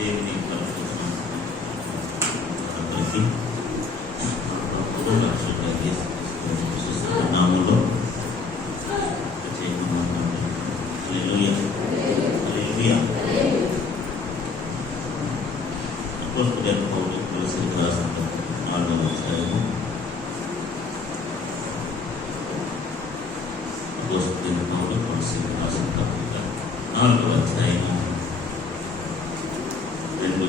దేవుని నామంలో నాలుగవ అధ్యాయము 2,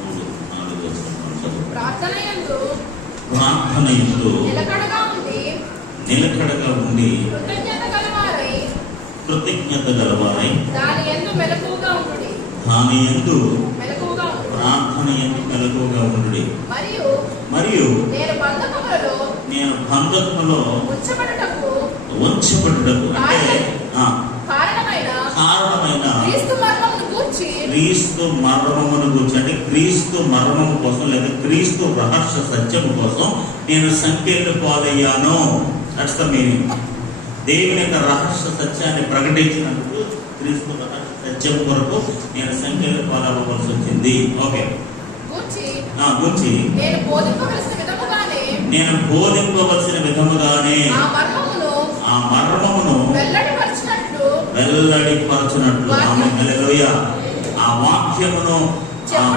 3, 4 వచనాలు చదువు. ప్రార్థనయందు నిలకడగా ఉండి కృతజ్ఞత గలవారై దాని యందు మెలకువగా ఉండుడి. ప్రార్థన యందు మెలకువగా ఉండుడి. మరియు నేను బంధకములో ఉంచబడుటకు అంటే కారణమైన క్రీస్తు మర్మమును గూర్చి అంటే క్రీస్తు మర్మము కోసం లేదా క్రీస్తు రహస్య సత్యము కోసం నేను సంఖ్యలు పాలయ్యాను. That's the meaning. దేవుని యొక్క రహస్య సత్యాన్ని ప్రకటించినందుకు క్రీస్తు రహస్య సత్యం కొరకు నేను సంఖ్యలు పాలవ్వవలసి వచ్చింది. ఓకే, గురించి నేను బోధింపవలసిన విధముగానే ఆ మర్మమును వెల్లడిపరచునట్లు హల్లెలూయా. ఆ వాక్యమును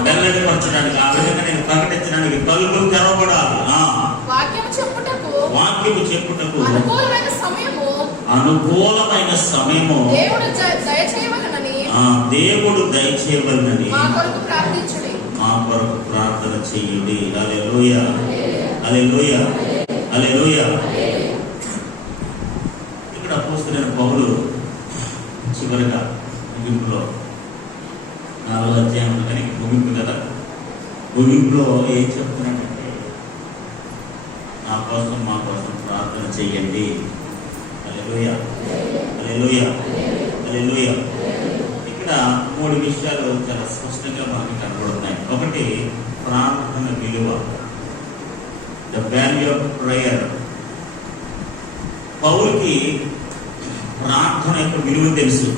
వెల్లడిపరచడానికి, ఆ విధంగా నేను ప్రకటించడానికి కలుగులు తెరవబడాలి. వాక్యము చెప్పుటకు అనుకూలమైన సమయము దేవుడు దయచేయవలనని మా కొరకు ప్రార్థన చేయుడి. హల్లెలూయా, హల్లెలూయా, హల్లెలూయా. ఇక్కడ అపోస్తలుడైన పౌలు చివరిగా ముగింపులో 4వ అధ్యాయం కానీ ముగింపు కదా, ముగింపులో ఏం చెప్తున్నాడంటే మా కోసం ప్రార్థన చెయ్యండి. హల్లెలూయా, హల్లెలూయా, హల్లెలూయా. ఇక్కడ 3 విషయాలు చాలా స్పష్టంగా మనకి కనబడుతున్నాయి. ఒకటి, ప్రార్థన విలువ, ద వాల్యూ ఆఫ్ ప్రేయర్. పౌలుకి ప్రార్థన యొక్క విలువ తెలుసు.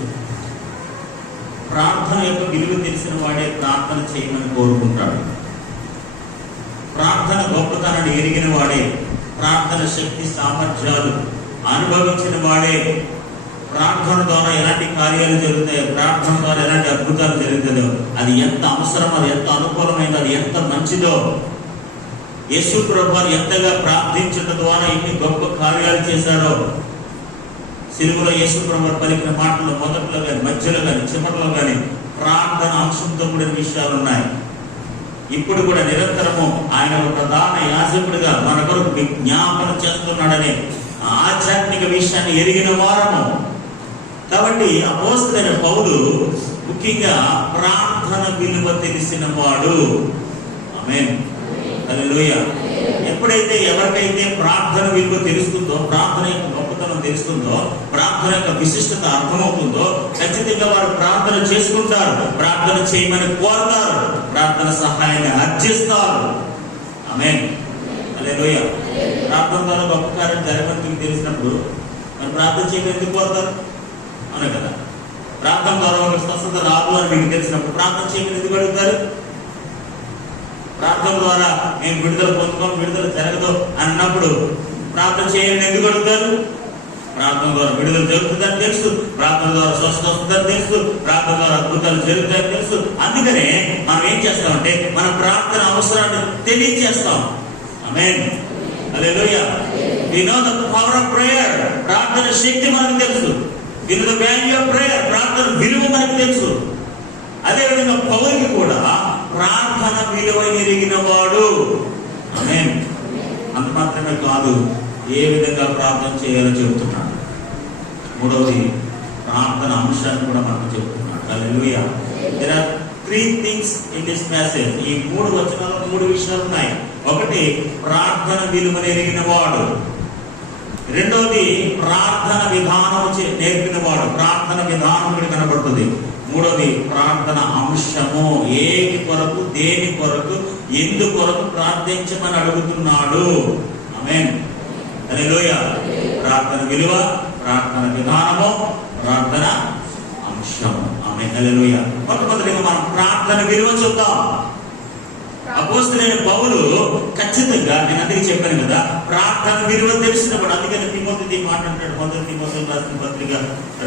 ప్రార్థన యొక్క విలువ తెలిసిన వాడే ప్రార్థన చేయమని కోరుకుంటాడు. ప్రార్థన గొప్పతనాన్ని ఎరిగిన వాడే, ప్రార్థన శక్తి సామర్థ్యాలు అనుభవించిన వాడే, ప్రార్థన ద్వారా ఎలాంటి కార్యాలు జరుగుతాయో, ప్రార్థన ద్వారా ఎలాంటి అద్భుతాలు జరుగుతాయో, అది ఎంత అవసరం, అది ఎంత అనుకూలమైనది, అది ఎంత మంచిదో, యేసు ప్రభువుని ఎంతగా ప్రార్థించడం ద్వారా ఎన్ని గొప్ప కార్యాలు చేశారో, సిలువలో యేసు ప్రభువు పలికిన మాటల్లో మొదట్లో కానీ, మధ్యలో కానీ, చివరిలో కానీ ప్రార్థన అంశంతో కూడిన విషయాలు ఉన్నాయి. ఇప్పుడు కూడా నిరంతరము ఆయన ఒక ప్రధాన యాజకుడిగా మన కొరకు విజ్ఞాపన చేస్తున్నాడనే ఆధ్యాత్మిక విషయాన్ని ఎరిగిన వారము. కాబట్టి అపోస్తలుడైన పౌలు ముఖ్యంగా ప్రార్థన విలువ తెలిసిన వాడు. ఆమేన్, హల్లెలూయా. ఎప్పుడైతే ఎవరికైతే ప్రార్థన విలువ తెలుస్తుందో, ప్రార్థన యొక్క గొప్పతనం తెలుస్తుందో, ప్రార్థన యొక్క విశిష్టత అర్థమవుతుందో, ఖచ్చితంగా వారు ప్రార్థన చేసుకుంటారు, ప్రార్థన చేయమని కోరుతారు, ప్రార్థన సహాయాన్ని అర్జిస్తారు. ఆమేన్, హల్లెలూయా. ప్రార్థన ద్వారా గొప్ప కార్యం జరగడానికి తెలిసినప్పుడు మరి ప్రార్థన చేయమని ఎందుకు కోరుతారు? అవును కదా. ప్రార్థన ద్వారా ఒక స్వస్థత రాదు అని మీకు తెలిసినప్పుడు ప్రార్థన చేయమని ఎందుకు అడుగుతారు? ప్రార్థన ద్వారా నేను విడుదల పొందుకోను, విడుదల జరగదు అన్నప్పుడు ప్రార్థన చేయాలని ఎందుకు అడుగుతారు? ప్రార్థన ద్వారా విడుదల జరుగుతుందని తెలుసు, ప్రార్థన ద్వారా స్వస్థత వస్తుందని తెలుసు, ప్రార్థన ద్వారా అద్భుతాలు జరుగుతాయని తెలుసు. అందుకనే మనం ఏం చేస్తామంటే మన ప్రార్థన అవసరాన్ని తెలియజేస్తాం. ఆమేన్, హల్లెలూయా. We know the power of prayer. ప్రార్థన శక్తి మనకు తెలుసు. We know the value of prayer. ప్రార్థన విలువ మనకు తెలుసు. అదేవిధంగా పౌలుకి కూడా ప్రార్థన విలువ ఎరిగిన వాడు. ఆమేన్. అంత మాత్రమే కాదు, ఏ విధంగా ప్రార్థన చేయాలో చెబుతున్నాడు. మూడవది, ప్రార్థన అంశాన్ని కూడా మనకు చెబుతున్నాడు. హల్లెలూయా. There are 3 things in this passage. ఈ 3 వచనాల్లో 3 విషయాలు ఉన్నాయి. ఒకటి, ప్రార్థన విలువను ఎరిగిన వాడు. రెండోది, ప్రార్థన విధానం నేర్పిన వాడు. ప్రార్థన విధానం ఇక్కడ కనబడుతుంది. మూడోది, ప్రార్థన అంశము. ఏది కొరకు, దేని కొరకు, ఎందు కొరకు ప్రార్థించమని అడుగుతున్నాడు. ఆమేన్, హల్లెలూయా. ప్రార్థన విలువ, ప్రార్థన విధానము, ప్రార్థన అంశము. ఆమేన్. ఆమె హల్లెలూయా. మొట్టమొదటిగా మనం ప్రార్థన విలువ చూద్దాం. అపోస్తలుడైన పౌలు ఖచ్చితంగా, నేను అందుకే చెప్పాను కదా, ప్రార్థన విలువ తెలిసినప్పుడు, అందుకని తిమోతితో మాట్లాడాడు. మొదటి తిమోతికి రాసిన పత్రిక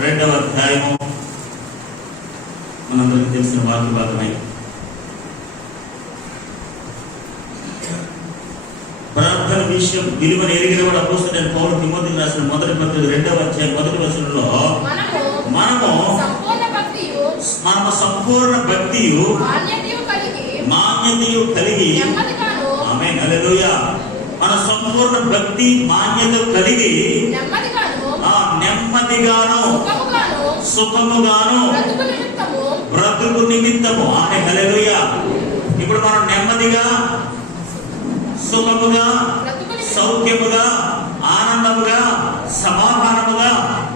2వ అధ్యాయము మనందరికీ తెలిసిన వాక్య భాగమే. ప్రార్థన విషయం విలువను ఎరిగిన వాడు అపోస్తలుడైన పౌలు తిమోతికి రాసిన మొదటి పత్రిక 2వ అధ్యాయం 1వ వచనంలో మనము సంపూర్ణ భక్తియు మాన్యతయు కలిగి, ఆమేన్ హల్లెలూయా, మన సంపూర్ణ భక్తి మాన్యత కలిగి నెమ్మదిగాను సుఖముగాను బ్రతుకు నిమిత్తము, ఆమేన్ హల్లెలూయా. ఇప్పుడు మనం నెమ్మదిగా, సుఖముగా, సౌఖ్యముగా, ఆనందముగా, సమాధానముగా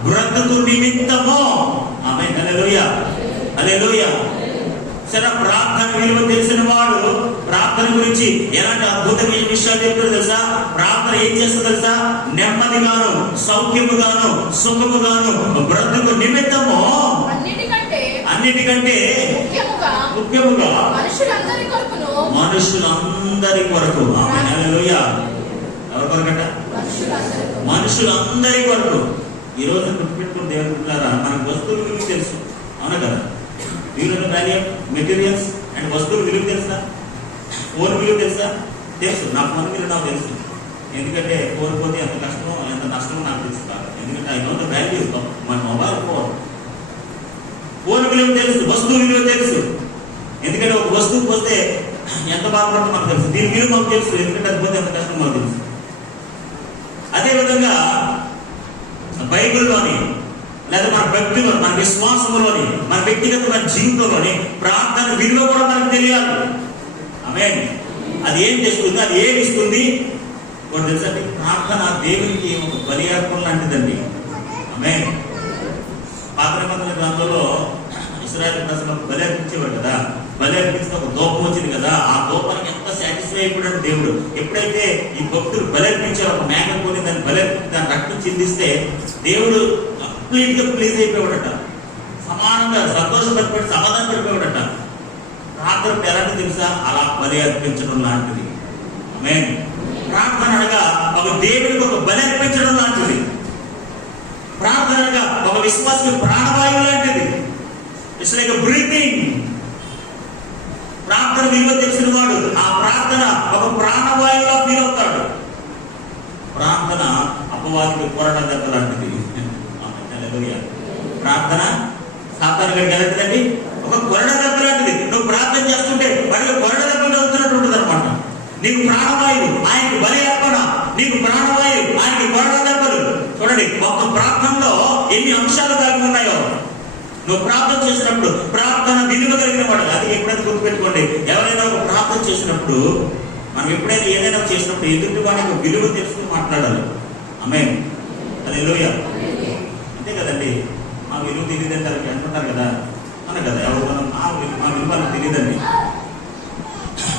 బ్రతుకు నిమిత్తము, ఆమేన్ హల్లెలూయా, హల్లెలూయా. సరే, ప్రార్థన విలువ తెలిసిన వాడు ప్రార్థన గురించి ఎలాంటి అద్భుతమైన విషయాలు చెప్తాడు తెలుసా? ప్రార్థన ఏం చేస్తుంది తెలుసా? నెమ్మదిగాను, సౌఖ్యముగాను, సుఖముగాను బ్రతుకు నిమిత్తము, అన్నిటికంటే ముఖ్యముగా మనుషులందరి కొరకు, ఆమేన్ హల్లెలూయా. ఎవరి కొరకట? మనుషులందరి కొరకు. ఈ రోజు గుర్తుపెట్టుకుని దేవుని బిడ్డలారా, మనకు వస్తువుల గురించి తెలుసు, అవునా కదా? వాల్యూ ఆఫ్ మెటీరియల్స్ అండ్ వస్తువుల విలువ తెలుసా? ఫోన్ విలువ తెలుసా? తెలుసు. నా ఫోన్ విలువ నాకు తెలుసు. ఎందుకంటే ఫోన్ పోతే ఎంత కష్టమో ఎంత నష్టమో నాకు తెలుసు కాదు. ఎందుకంటే I know the value of my mobile phone. Phone విలువ తెలుసు, వస్తువు విలువ తెలుసు. ఎందుకంటే ఒక వస్తువు పోతే ఎంత బాధపడుతుందో మనకు తెలుసు. దీని విలువ మాకు తెలుసు, ఎందుకంటే అది పోతే ఎంత కష్టం మాకు తెలుసు. అదేవిధంగా బైబిల్లోని లేదా మన భక్తిలో, మన విశ్వాసంలోని, మన వ్యక్తిగతమైన జీవితంలోని ప్రార్థన విలువ కూడా మనకు తెలియాలి. ఆమేన్. అది ఏం తెస్తుంది, అది ఏమి ఇస్తుంది కూడా తెలుసండి. ప్రార్థన దేవునికి ఒక బలి అర్పణ లాంటిదండి. ఆమేన్. పాత నిబంధన గ్రంథంలో ఇశ్రాయేలు ప్రజలకు బలి అర్పించేవాడు కదా. బలి అర్పించిన ఒక దూపం వచ్చింది కదా. ఆ దూపానికి ఎంత సాటిస్ఫై అయిపోయాడు దేవుడు. ఎప్పుడైతే ఈ భక్తులు బలి అర్పించారో, ఒక మేక కొని దాన్ని బలి అర్పించి దాన్ని రక్తం చిందిస్తే దేవుడు కంప్లీట్ గా ప్లీజ్ అయిపోయాడట. సమానంగా సంతోషపడిపోయి సమాధానం పడిపోయాడట. ప్రార్థన ఎలాంటి తెలుసా? అలా బలి అర్పించడం లాంటిది. ఆమేన్. ప్రార్థన అనగా ఒక దేవుడికి ఒక బలి అర్పించడం లాంటిది. ప్రార్థన అనగా ఒక విశ్వాసకి ప్రాణవాయువు లాంటిది. It's like breathing. ప్రార్థన విలువ తెలిసిన వాడు ఆ ప్రార్థన ఒక ప్రాణవాయువులా ఫీల్ అవుతాడు. ప్రార్థన అపవాదికి కొరడా దెబ్బ లాంటిది. ప్రార్థన సాతాను గడికి ఎలాంటిదండి? ఒక కొరడా దెబ్బ లాంటిది. నువ్వు ప్రార్థన చేస్తుంటే వాడికి కొరడా దెబ్బలు అవుతున్నట్టు ఉంటుంది అనమాట. నీకు ప్రాణవాయువు, ఆయనకి బలి అర్పణ. నీకు ప్రాణవాయువు, ఆయనకి కొరడా దెబ్బలు. చూడండి, ఒక ప్రార్థనలో ఎన్ని అంశాలు దాగి ఉన్నాయో. నువ్వు ప్రార్థన చేసినప్పుడు ప్రార్థన విలువ కలిగిన వాడు. అది ఎప్పుడైనా గుర్తుపెట్టుకోండి. ఎవరైనా ఒక ప్రార్థన చేసినప్పుడు, మనం ఎప్పుడైనా ఏదైనా చేసినప్పుడు ఎదుటి వాడికి విలువ తెలుసుకుని మాట్లాడాలి. ఆమేన్. హల్లెలూయా. అంతే కదండి. మా విలువ తెలియదంటే అనుకుంటారు కదా, అన్న కదా. ఎవరు మా విలువ తెలియదండి,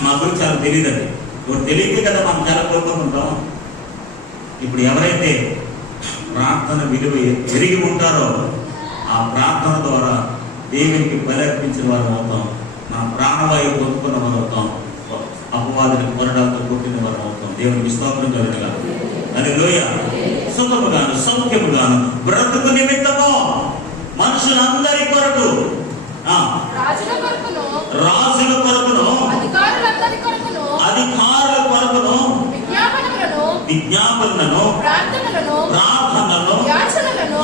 మా గురించి చాలా తెలియదండి. ఇప్పుడు తెలియదే కదా మనం చాలా కోరుకుంటుంటాం. ఇప్పుడు ఎవరైతే ప్రార్థన విలువ ఎరిగి ఉంటారో ఆ ప్రార్థన ద్వారా దేవునికి బలి అర్పించిన వారు అవుతాం. నా ప్రాణవాయువు పొందుకున్న వారు అవుతాం. అపవాదిని కొరడాలతో కొట్టిన వారు అవుతాం. దేవునికి స్తోత్రం కలుగుగా. హల్లెలూయా. సుఖముగాను, సౌఖ్యముగాను బ్రతుకు నిమిత్తము మనుషులందరి కొరకు, రాజుల కొరకును, అధికారుల కొరకును విజ్ఞాపనలను, ప్రార్థనలను,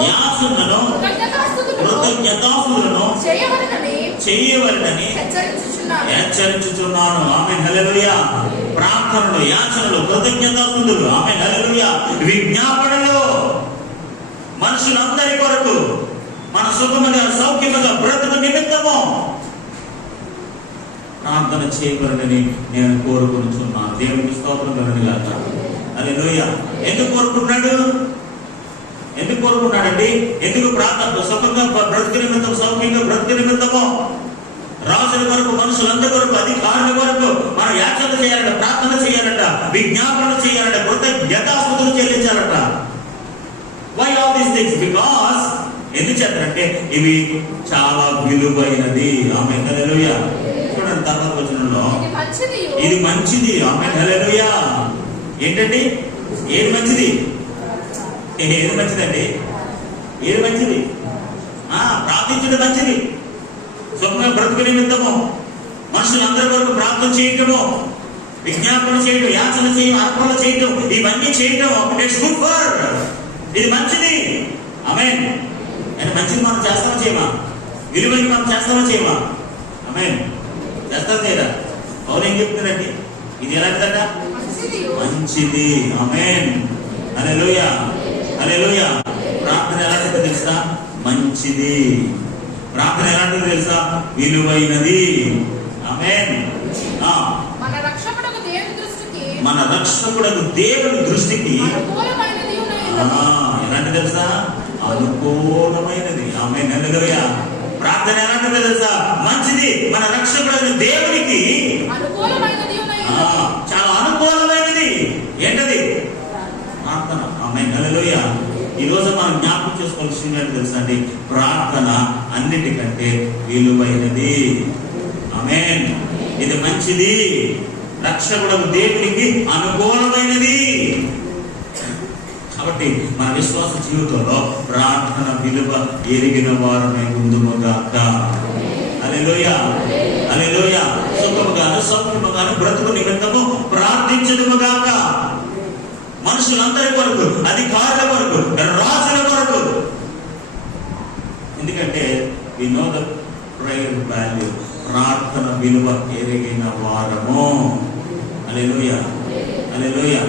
యాచనలను, కృతజ్ఞతాస్తుతులను చేయవలెనని హెచ్చరించుచున్నాను. ఆమేన్ హల్లెలూయా. ప్రార్థనలు, యాచనలు, కృతజ్ఞతాస్తుతులు, ఆమేన్ హల్లెలూయా, విజ్ఞాపనలు మనుషులందరి కొరకు మన సుఖముగా, సౌఖ్యముగా బ్రతుకు నిమిత్తము ప్రార్థన చేయవలెనని నేను కోరుకుంటున్నాను. దేవునికి స్తోత్రం కలుగుగాక. హల్లెలూయా. ఎందుకు కోరుకున్నాడు? ఎందుకు కోరుకున్నాడండి? ఎందుకు ప్రార్థన సుఖంగా బ్రతుకు నిమిత్తం, సౌఖ్యంగా బ్రతుకు నిమిత్తము రాజుల కొరకు, మనుషులందరి కొరకు, అధికారుల కొరకు మనం యాచన చేయాలట, ప్రార్థన చేయాలట, విజ్ఞాపన చేయాలట, కృతజ్ఞతాస్తుతులు చెల్లించాలట. Why all these things? Because ఎందుకు చేస్తారంటే ఇవి చాలా విలువైనది. ఆమె హల్లెలూయా. చూడండి తర్వాత వచనంలో, ఇది మంచిది. ఆమె హల్లెలూయా. ఏంటండి ఏది మంచిది? ఏది మంచిదండి? ఏది మంచిది? ప్రార్థించడం మంచిది. స్వప్న బ్రతుకు నిమిత్తము మనుషులందరి వరకు ప్రార్థన చేయటము, విజ్ఞాపన చేయటం, యాచన చేయడం, అర్పణ చేయటం, ఇవన్నీ చేయటం గుడ్ ఫర్. ఇది మంచిది. ఆమేన్. ఆయన మంచిది మనం చేస్తామా చేయమా? విలువని మనం చేస్తామా చేయమా? ఆమేన్. చేస్తాం చేయరా? అవును ఏం చెప్తున్నారండి? ఇది ఎలాంటిదట? మంచిది. ఆమేన్. హల్లెలూయా. హల్లెలూయా. ప్రార్థన ఎలాంటిదో తెలుసా? మంచిది. ప్రార్థన ఎలాంటిదో తెలుసా? విలువైనది. ఆమేన్. మన రక్షకుడకు దేవుని దృష్టికి ఎలాంటి తెలుసా? అనుకూలమైనది. ఆమేన్. హల్లెలూయా. ప్రార్థన ఎలాంటిదో తెలుసా? మంచిది. మన రక్షకుడకు దేవునికి చాలా అనుకూలమైనది. ఏంటది? ప్రార్థన. ఆమేన్. హల్లెలూయా. ఈ రోజు మనం జ్ఞాపకం చేసుకోవాల్సింది ఏంటో తెలుసా అండి? ప్రార్థన అన్నిటికంటే విలువైనది. ఆమేన్. ఇది మంచిది. రక్షకుడకు దేవునికి అనుకూలమైనది. కాబట్టి మన విశ్వాస జీవితంలో ప్రార్థన విలువ ఎరిగిన వారమే ముందుగాక. హల్లెలూయా. హల్లెలూయా. సుఖముగాను సౌఖ్యముగాను బ్రతుకు నిమిత్తము ప్రార్థించదుముగాక. మనుషులందరి కొరకు, అధికారుల కొరకు, రాజుల కొరకు. ఎందుకంటే we know the prayer value. ప్రార్థన విలువ ఎరిగిన వారము. హల్లెలూయా. హల్లెలూయా.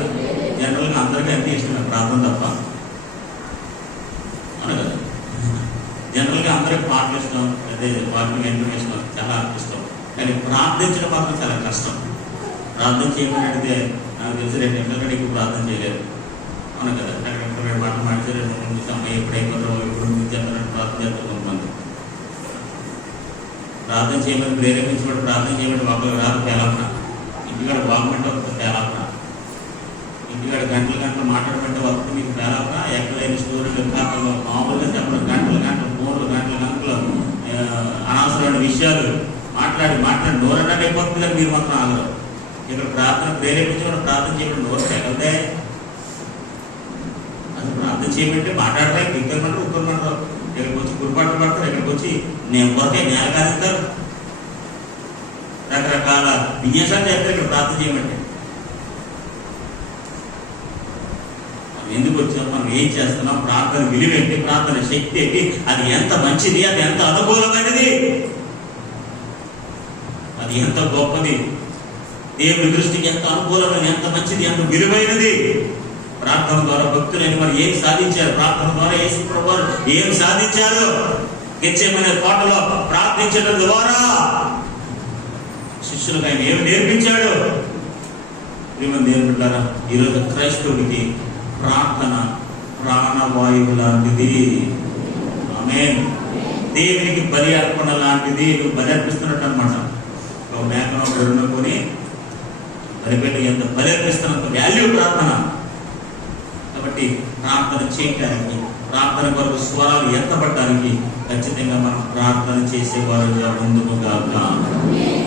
జనరల్గా అందరికీ అంటే ఇష్టమే ప్రార్థన తప్ప. అవును కదా? జనరల్గా అందరికి పాటలు ఇష్టం, అదే వాటిని ఎంతో ఇష్టం, చాలా ఇష్టం. కానీ ప్రార్థించడం మాత్రం చాలా కష్టం. ప్రార్థన చేయమని అడిగితే నాకు తెలిసి 2 నిమిషాలు కంటే ఎక్కువ ప్రార్థన చేయలేదు. అవును కదా? అక్కడ మాటలు మాట్లాడి 2 నిమిషాలు అమ్మాయి ఎప్పుడైపోతారో ఎప్పుడు చేస్తారని ప్రార్థన చేస్తారు కొంతమంది. ప్రార్థన చేయమని ప్రేరేపించబడి ప్రార్థన చేయమని బాబు రాదు పేలాపన. ఇంటికాడ బాగుంటే వస్తుంది పేలాపన. ఇంటికాడ గంటలు మాట్లాడమంటే వస్తుంది మీకు పేలాపన. ఎక్కడైనా స్టోరీలు ఖాతాలో మామూలుగా చెప్పడం గంటలు ఫోన్లు గంటలు అనవసరమైన విషయాలు మాట్లాడి నోరన్నా అయిపోతుంది. కానీ మీరు మాత్రం ఆగరు. ఇక్కడ ప్రార్థన ప్రేరేపించడం, ప్రార్థన చేయడం నోరు తెగలదే. అది ప్రార్థన చేయమంటే మాట్లాడరా, ఇక్కడమంటారు ఉక్కరమంటారు. ఇక్కడికి వచ్చి కుర్పాట్లు పడతారు, ఇక్కడికి వచ్చి నేను కొరకే నేల కాదిస్తారు. రకరకాల విన్యాసాలు చేస్తారు ఇక్కడ ప్రార్థన చేయమంటే. ఎందుకు వచ్చాం, మనం ఏం చేస్తున్నాం, ప్రార్థన విలువ ఏంటి, ప్రార్థన శక్తి ఏంటి, అది ఎంత మంచిది, అది ఎంత అనుకూలమైనది, అది ఎంత గొప్పది, దేవుని దృష్టికి ఎంత అనుకూలమైన, ఎంత మంచిది, ఎంత విలువైనది. ప్రార్థన ద్వారా భక్తులైన వారు ఏం సాధించారు? ప్రార్థన ద్వారా యేసు ప్రభువు ఏం సాధించారు? గెత్సేమనే తోటలో ప్రార్థించడం ద్వారా శిష్యులకు ఆయన ఏమి నేర్పించాడు? దేవుడులారా, ఈరోజు క్రైస్తవుడికి ప్రార్థన ప్రాణవాయువు లాంటిది. ఆమేన్. దేవునికి బలి అర్పణ లాంటిది. నువ్వు బలి అర్పిస్తున్నట్టు అనమాట. ఒక మేకను గొర్రెనుకొని బలిపెట్టి ఎంత బలి అర్పిస్తున్నంత వాల్యూ ప్రార్థన. కాబట్టి ప్రార్థన చేయడానికి, ప్రార్థన కొరకు స్వరాలు ఎత్తబడటానికి ఖచ్చితంగా మనం ప్రార్థన చేసేవారుగా ముందుగాక.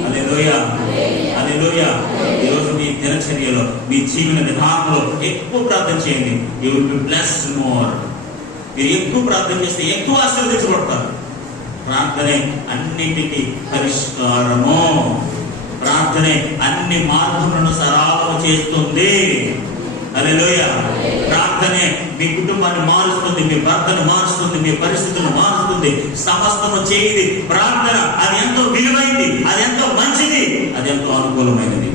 హల్లెలూయా. హల్లెలూయా. ఈరోజు మీ దినచర్యలో, మీ జీవన విధానంలో ఎక్కువ ప్రార్థన చేయండి. You will be blessed more. మీరు ఎక్కువ ప్రార్థన చేస్తే ఎక్కువ ఆశీర్వదించబడతారు. ప్రార్థనే అన్నింటికి పరిష్కారము. ప్రార్థనే అన్ని మార్గములను సరళము చేస్తుంది. హల్లెలూయా. ప్రార్థనే మీ కుటుంబాన్ని మారుస్తుంది, మీ భర్తను మారుస్తుంది, మీ పరిస్థితులను మారుస్తుంది. సమస్తము చేయది ప్రార్థన. అది ఎంతో విలువైంది, అది ఎంతో మంచిది, అది ఎంతో అనుకూలమైనది.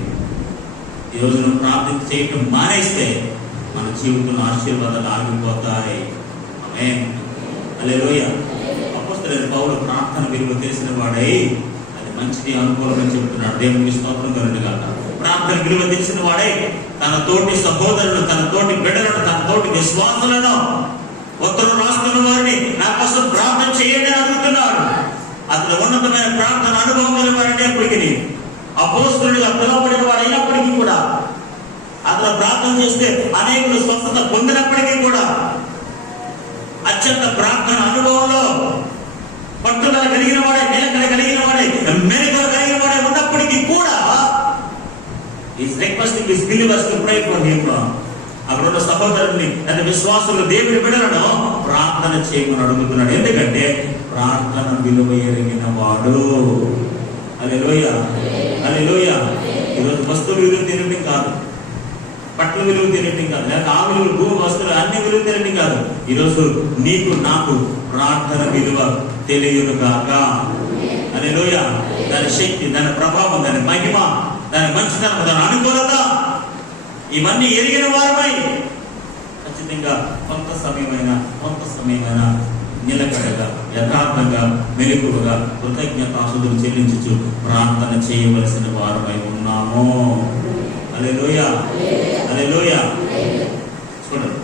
ఈరోజు నువ్వు ప్రార్థన చేయటం మానేస్తే మన జీవితంలో ఆశీర్వాదాలు ఆగిపోతాయి. ఆమేన్. హల్లెలూయా. అపోస్తలుడైన పౌలు ప్రార్థన విలువ తెలిసిన వాడై అది మంచిది, అనుకూలమని చెబుతున్నాడు. దేవునికి స్తోత్రం కలుగును గాక. ప్రార్థన విలువ తెలిసిన వాడే తన తోటి సహోదరులు, తన తోటి బిడ్డలను, తన తోటి విశ్వాసులను, ఉత్తరం రాస్తున్న వారిని నా కోసం ప్రార్థన చేయండి అని అడుగుతున్నాడు. అతను ఉన్నతమైన ప్రార్థన అనుభవం కలిగినప్పటికీ, అపోస్తలుడిగా పిలువబడిన వాడు అయినప్పటికీ కూడా, అతను ప్రార్థన చేస్తే అనేకులు స్వస్థత పొందినప్పటికీ కూడా అత్యంత ప్రార్థన అనుభవంలో పట్టుదల కలిగిన వాడే, నిలకడ కలిగిన వాడే, మెలకువ కలిగిన వాడే ఉన్నప్పటికీ కూడా is requesting his believers to pray for him. అక్కడ ఉన్న సహోదరుని అంటే విశ్వాసులు దేవుని బిడ్డలను ప్రార్థన చేయమని అడుగుతున్నాడు. ఎందుకంటే ప్రార్థన విలువ ఎరిగిన వాడు. హల్లెలూయా, హల్లెలూయా. ఈరోజు వస్తువులు విలువ తెలియటం కాదు, పట్ల విలువ తెలియటం కాదు, లేక ఆ విలువ భూమి వస్తువులు అన్ని విలువ తెలియటం కాదు. ఈరోజు నీకు నాకు ప్రార్థన విలువ తెలియదు కాక. హల్లెలూయా. దాని శక్తి, దాని ప్రభావం, దాని మహిమ, దాని మంచితనం, దాని అనుకూలత ఇవన్నీ ఎరిగిన వారమై ఖచ్చితంగా కొంత సమయమైన నిలకడగా, యథార్థంగా, మెలకువగా, కృతజ్ఞతాస్తుతులు చెల్లించుచు ప్రార్థన చేయవలసిన వారమై ఉన్నాము. హల్లెలూయా, హల్లెలూయా. చూడండి,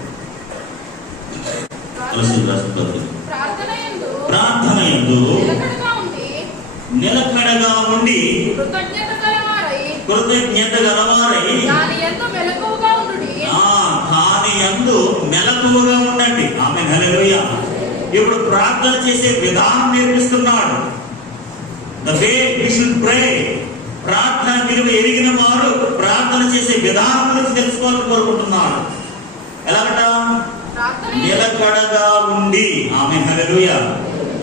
ప్రార్థన యందు నిలకడగా ఉండి కృతజ్ఞత గలవారై దాని యందు మెలకువగా ఉండండి. ఆమేన్, హల్లెలూయా. ఇప్పుడు ప్రార్థన చేసే విధానం నేర్పిస్తున్నాడు. ద వే వి షుడ్ ప్రే. ప్రార్థన విలువ ఎరిగిన వారు ప్రార్థన చేసే విధానం గురించి తెలుసుకోవాలని కోరుకుంటున్నాడు. ఎలాగట? నిలకడగా ఉండి. ఆమేన్, హల్లెలూయా.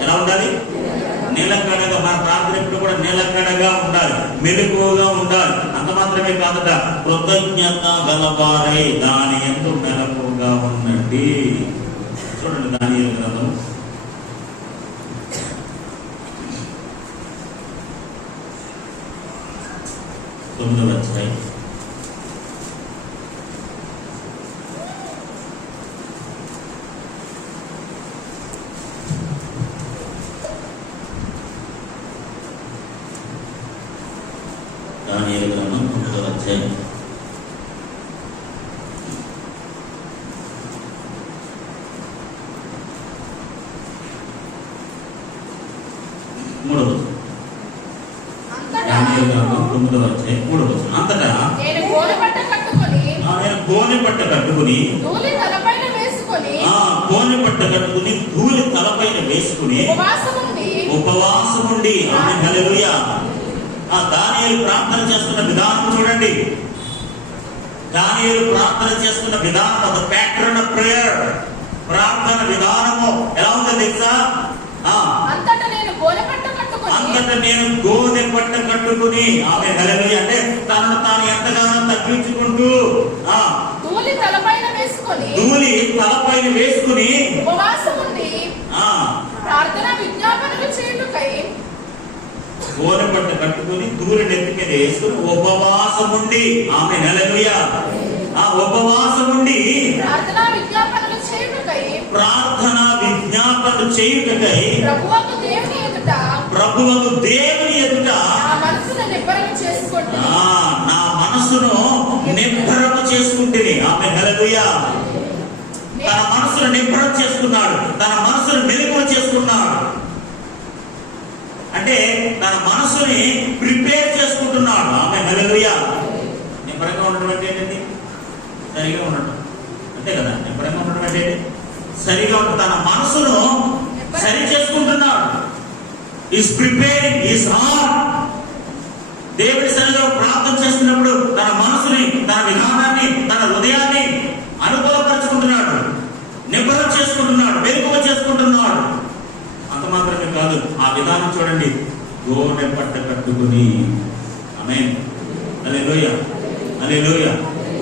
ఎలా ఉండాలి? నిలకడగా. మన ప్రార్థన ఎప్పుడు కూడా నిలకడగా ఉండాలి, మెలకువగా ఉండాలి. అంత మాత్రమే కాదట, కృతజ్ఞత గలవారై దాని యందు మెలకువగా ఉండండి. చూడండి, దానియేలు గ్రంథం 9వ అధ్యాయం 9వ అధ్యాయం 3వ వచనం. దానియేలు గ్రంథం 9వ అధ్యాయం 3వ వచనం. అంతటా నేను గోనె పట్ట కట్టుకుని ధూళి తలపైన వేసుకుని ఉపవాసముండి. ఆమేన్, హల్లెలూయా. దానియేలు ప్రార్థన చేస్తున్న విధానం చూడండి. దానియేలు ప్రార్థన చేస్తున్న విధానం, ద ప్యాటర్న్ ఆఫ్ ప్రేయర్. ప్రార్థన విధానము ఎలా ఉందో తెలుసా? అంతటా నేను గోనె పట్ట కట్టుకుని. ఆమేన్, హల్లెలూయా. అంటే తనను తాను ఎంతగానో తగ్గించుకుంటూ ధూళి తలపైన వేసుకుని ఉపవాసముండి ప్రార్థన విజ్ఞాపనలు చేయుటకై గోనె పట్ట కట్టుకుని ధూళి నెత్తి మీద వేసుకుని ఉపవాసముండి. ఆమేన్, హల్లెలూయా. ఉపవాసముండి ప్రార్థన విజ్ఞాపనలు చేయుటకై ప్రభువకు దేవుని ఎదుట నా మనసును నిబ్బరము చేసుకుంటేనే. ఆమేన్, హల్లెలూయా. తన మనసును నిబ్బరం చేసుకున్నాడు, తన మనసును మెలకువ చేసుకున్నాడు. అంటే తన మనసుని ప్రిపేర్ చేసుకుంటున్నాడు. ఆమేన్, హల్లెలూయా. నిబ్బరంగా ఉండడం అంటే ఏంటండి? సరిగా ఉండటం, అంతే కదా. నిబ్బరంగా ఉండడం అంటే సరిగా ఉండటం. తన మనసును సరి చేసుకుంటున్నాడు. Is preparing his heart. దేవుడి సన్నిధిలో ప్రార్థన చేస్తున్నప్పుడు తన మనసుని, తన విధానాన్ని, తన హృదయాన్ని అనుకూలపరుచుకుంటున్నాడు, నిబ్బరం చేసుకుంటున్నాడు, మెలకువ చేసుకుంటున్నాడు. అంత మాత్రమే కాదు, ఆ విధానం చూడండి. గోనె పట్ట కట్టుకుని. ఆమేన్, హల్లెలూయా, హల్లెలూయా.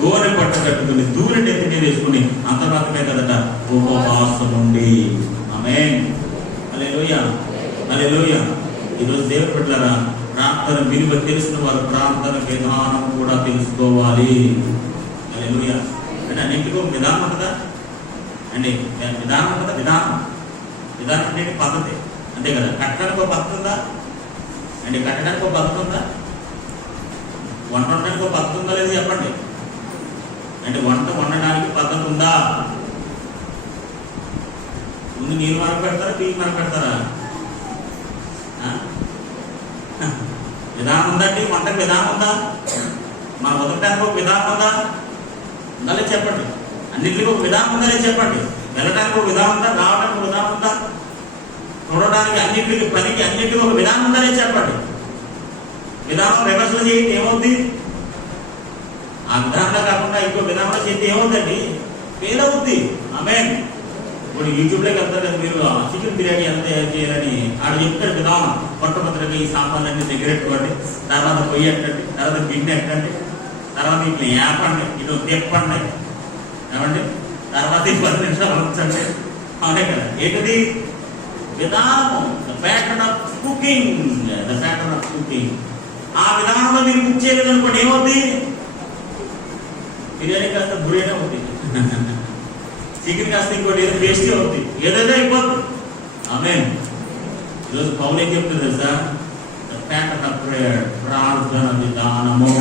గోనె పట్ట కట్టుకుని ధూళి నెత్తి మీద వేసుకుని. అంత మాత్రమే కదట, ఉపవాసం ఉండి. ఆమేన్, హల్లెలూయా, హల్లెలూయా. ఈరోజు దేవుని బిడ్డలారా, ప్రార్థన విలువ తెలిసిన వారు ప్రార్థన విధానం కూడా తెలుసుకోవాలి. హల్లెలూయా. అంటే అన్నింటికీ ఒక విధానం ఉంటుందా అండి? విధానం ఉంటుందా? విధానం అంటే పద్ధతి, అంతే కదా. కట్టడానికి ఒక పద్ధతి ఉందా అండి? కట్టడానికి ఒక పద్ధతి ఉందా? వంట వండడానికి ఒక పద్ధతి ఉందా లేదు చెప్పండి. అంటే వంట వండడానికి పద్ధతి ఉందా? ముందు నీళ్ళు మరక పెడతారా, పీకి మరక పెడతారా? విధానం ఉందండి. వంటకు విధానం ఉందా? మన ఉదకడానికి ఒక విధానం ఉందా? ఉందా చెప్పండి. అన్నింటికి ఒక విధానం ఉందా చెప్పండి. వెళ్ళడానికి ఒక విధానం ఉందా, రావడానికి ఒక విధానం ఉందా, చూడడానికి అన్నింటికి పనికి అన్నింటికి ఒక విధానం ఉందనే చెప్పండి. విధానం రివర్సల్ చేయండి ఏమవుద్ది? ఆ విధానంలో కాకుండా ఇంకో విధానంలో చేస్తే ఏమవుతుందండి? ఫెయిల్ అవుద్ది. ఆమేన్. ఇప్పుడు యూట్యూబ్లోకి వెళ్తారు కదా మీరు, చికెన్ బిర్యానీ ఎంత తయారు చేయాలని ఆడ చెప్తాడు విధానం. మొట్టమొదటిగా ఈ సామాన్లన్నీ దగ్గర ఎట్టుకోండి, తర్వాత పొయ్యి ఎట్టండి, తర్వాత గిన్నె ఎట్టండి, తర్వాత ఇట్లా ఏపండి, ఇటు తిప్పండి ఏమండి, తర్వాత 10 నిమిషాలు ఉంచండి. అవునే కదా, ఏంటిది విధానం? The pattern of cooking, the pattern of cooking. ఆ విధానంలో మీరు కుక్ చేయలేదు అనుకోండి ఏమవుద్ది? బిర్యానీ కాస్త బుర్యానీ అవుతుంది, చికెన్ కాస్త ఇంకోటి ఏదో టేస్టీ అవుతుంది, ఏదైనా అయిపోతుంది. ఆమేన్. ఈరోజు పౌలు ఏం చెప్తుంది తెలుసా? ద ప్యాటర్న్ ఆఫ్ ప్రేయర్, ప్రార్థన విధానము.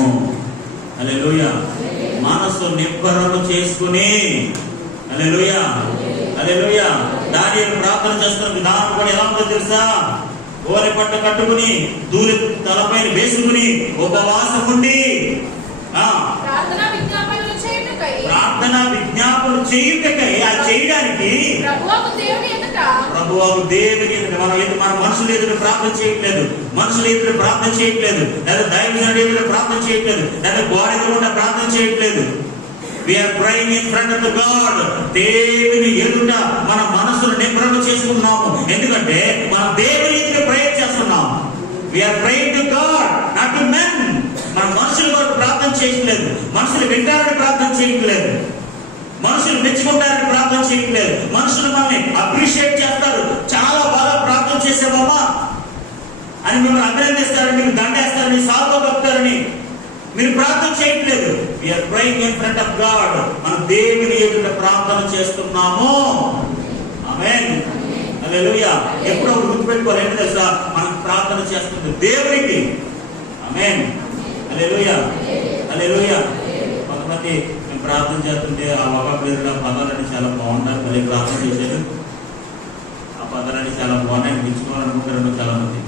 హల్లెలూయా. మనసు నిబ్బరము చేసుకుని, హల్లెలూయా హల్లెలూయా, దానియేలు ప్రార్థన చేస్తున్న విధానం కూడా ఎలా ఉందో తెలుసా? గోనె పట్ట కట్టుకుని దూరి తలపైన వేసుకుని ఉపవాసం ఉండి ప్రార్థన విజ్ఞాపనలు చేయుటకై ఆ చేయడానికి ప్రభువు దేవుని ఎదుట మన మనుషులు ఎదురు ప్రార్థన చేయట్లేదు, మనుషులు ఎదురు ప్రార్థన చేయట్లేదు, లేదా దైవజనుడు ఎదురు ప్రార్థన చేయట్లేదు, లేదా గోడ ఎదురుకుండా ప్రార్థన చేయట్లేదు. We are praying in front of the God. దేవుని ఎదుట మన మనసును నిబ్బరం చేసుకున్నాము. ఎందుకంటే మనం దేవుని ఎదుట ప్రేయర్ చేస్తున్నాము. We are praying to God, not to men. మన మనుషులు కూడా ప్రార్థన చేయట్లేదు, మనుషులు వింటారని ప్రార్థన చేయట్లేదు, మనుషులు మెచ్చుకుంటారని ప్రార్థన చేయట్లేదు, మనుషులు మనల్ని అప్రిషియేట్ చేస్తారు. చాలా బాగా ప్రార్థన చేసామమ్మా అని మిమ్మల్ని అభినందిస్తారని, మీరు దండేస్తారని, సాల్తో కప్తారని మీరు ప్రార్థన చేయట్లేదు. We are praying in front of God. మనం దేవుని ఎదుట ప్రార్థన చేస్తున్నాము. ఆమేన్. హల్లెలూయా. ఎప్పుడో గుర్తుపెట్టుకోవాలి, ఏంటి తెలుసా? మనం ప్రార్థన చేస్తుంది దేవునికి. ఆమేన్. హల్లెలూయా హల్లెలూయా. కొంతమంది మేము ప్రార్థన చేస్తుంటే ఆ ఒక పేరులో పదాలన్నీ చాలా బాగుంటాయి, మళ్ళీ ప్రార్థన చేసేది ఆ పదాలన్నీ చాలా బాగున్నాయి మెచ్చుకోవాలనుకుంటారు చాలా మంది.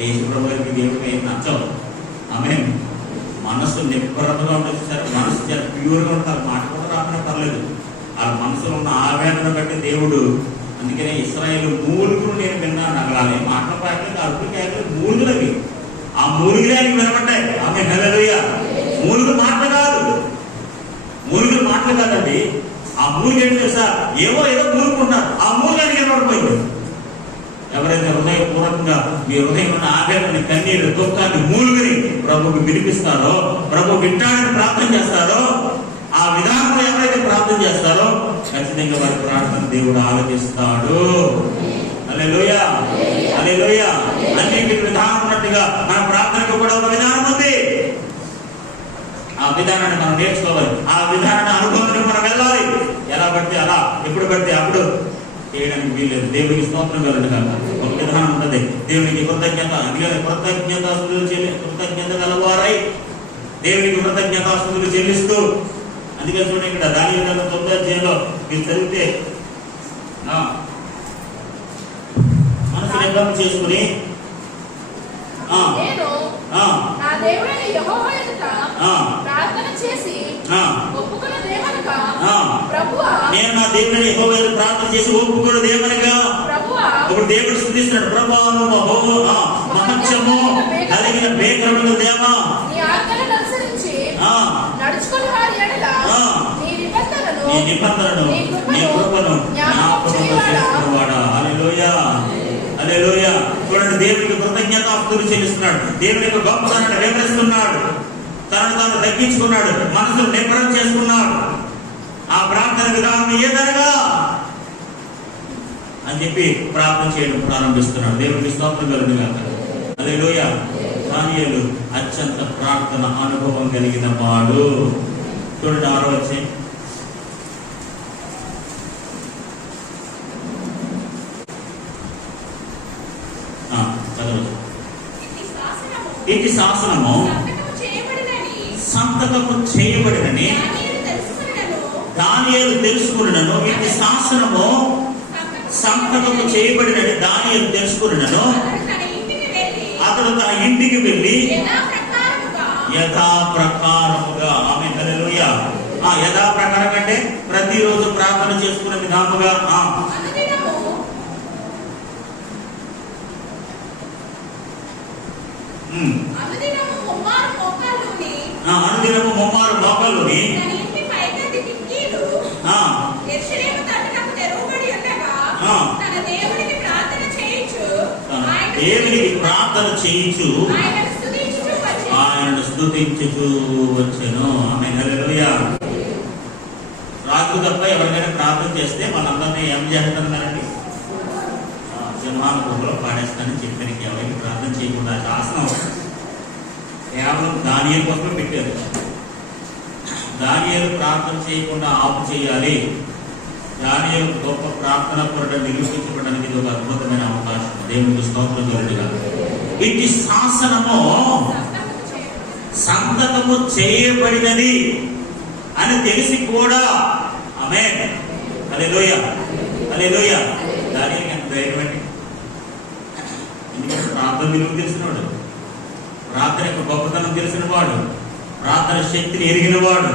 యేసు ప్రభు గారికి దేవుడికి ఏం నచ్చవు. ఆమేన్. మనసు నిబ్బరముగా ఉంటుంది సార్, మనసు చాలా ప్యూర్గా ఉంటారు, మాట కూడా రాకుండా పర్లేదు. ఆ మనసులో ఉన్న ఆవేదన బట్టి దేవుడు, అందుకనే ఇశ్రాయేలు మూలుగులు నేను విన్నాను, అక్కడ అలా మాటలు పాటలేదు, అప్పుడు కేకలు మూలుగులు అవి. ఆ మూలుగులే ఆయనకి వినపడ్డాయి. ఆమె హల్లెలూయా. మూలుగులు మాటలు కాదు, మూలుగులు మాటలు కాదండి. ఆ మూలుగు ఏంటి తెలుసా? ఏదో మూలుకుంటున్నారు, ఆ మూలుగు ఆయనకి వినపడిపోయింది. ఎవరైతే హృదయపూర్వకంగా మీ హృదయం ఉన్న ఆవేదన, కన్నీరు, దుఃఖాన్ని, మూలుగుని ప్రభుకు వినిపిస్తారో, ప్రభు వింటాడని ప్రార్థన చేస్తారో, ఆ విధానంలో ఎవరైతే ప్రార్థన చేస్తారో ఖచ్చితంగా వారి ప్రార్థన దేవుడు ఆలకిస్తాడు. హల్లెలూయా హల్లెలూయా. అన్నింటికి విధానం ఉన్నట్టుగా మన ప్రార్థనకు కూడా ఒక విధానం ఉంది. ఆ విధానాన్ని మనం నేర్చుకోవాలి, ఆ విధానాన్ని అనుభవానికి మనం వెళ్ళాలి. ఎలా పడితే అలా, ఎప్పుడు పడితే అప్పుడు చేయడానికి వీల్లేదు. దేవునికి స్తోత్రం కలదు కాక ఒక విధానం ఉంటుంది. దేవునికి కృతజ్ఞత, అందుకని కృతజ్ఞత గలవారై దేవునికి కృతజ్ఞతాస్తుతులు చెల్లిస్తూ, అందుకని చూడండి ఇక్కడ దానియేలు 9వ అధ్యాయంలో మీరు చదివితే మనసు నిబ్బరం చేసుకుని నా దేవుడైన యెహోవా ఎదుట ప్రార్థన చేసి ఒప్పుకొన్నదేమనగా, ప్రభువా, నేను నా దేవుడైన యెహోవా ఎదుట ప్రార్థన చేసి ఒప్పుకొన్నదేమనగా, ప్రభువా, ఇప్పుడు దేవుడు స్తుతిస్తున్నాడు. ప్రభువాను మహత్యము కలిగిన భేకరమైన దేవా, నీ ఆజ్ఞలను అనుసరించి నడుచుకుని వారి ఎడల నీ నిబంధనను నీ కృపను జ్ఞాపకం చేసుకునేవాడా. హల్లెలూయా హల్లెలూయా. చూడండి, దేవునికి కృతజ్ఞతాస్తుతులు చెల్లిస్తున్నాడు, దేవుని యొక్క గొప్పతనాన్ని వివరిస్తున్నాడు, తనను తాను తగ్గించుకున్నాడు, మనసును నిబ్బరం చేసుకున్నాడు. ఆ ప్రార్థన విధానం ఏదనగా అని చెప్పి ప్రార్థన చేయడం ప్రారంభిస్తున్నాడు. దేవునికి స్తోత్రం కలుగును గాక. హల్లెలూయా. దానియేలు అత్యంత ప్రార్థన అనుభవం కలిగిన వాడు. చూడండి 6వ అధ్యాయం. ఇది శాసనము సంతకము చేయబడినని దానియేలు తెలుసుకున్నను. ఇది శాసనము సంతకము చేయబడినని దానియేలు తెలుసుకున్నను. అతడు తన ఇంటికి వెళ్ళి యథాప్రకారముగా, ఆమె హల్లెలూయా, యథా ప్రకారం అంటే ప్రతిరోజు ప్రార్థన చేసుకునే విధానముగా, అనుదినము ముమ్మారు మోకాళ్ళుని దేవునికి ప్రార్థన చేయించు ఆయనను స్తుతించుచూ వచ్చెను. ఆమేన్. హల్లెలూయా. రాజు తప్ప ఎవరికైనా ప్రార్థన చేస్తే వాళ్ళందరినీ ఏం చేస్తున్నారండి? సింహానుభవంలో పాడేస్తానని చెప్పిన ఎవరికి ప్రార్థన చేయకుండా శాసనం కేవలం దానియేలు కోసమే పెట్టారు. దానియేలు ప్రార్థన చేయకుండా ఆపు చేయాలి, దానియేలు గొప్ప ప్రార్థన పరుడు నిరూపించబడడానికి ఇది ఒక అద్భుతమైన అవకాశం. దేవునికి స్తోత్రం కలుగుగా. ఇట్టి శాసనము సంతకము చేయబడినది అని తెలిసి కూడా ఆమేన్. హల్లెలూయా. హల్లెలూయా. దానియేలు ఎంత ధైర్యం అండి! ఎందుకంటే ప్రార్థన విలువ తెలిసినవాడు, ప్రార్థన యొక్క గొప్పతనం తెలిసిన వాడు, ప్రార్థన శక్తిని ఎరిగిన వాడు,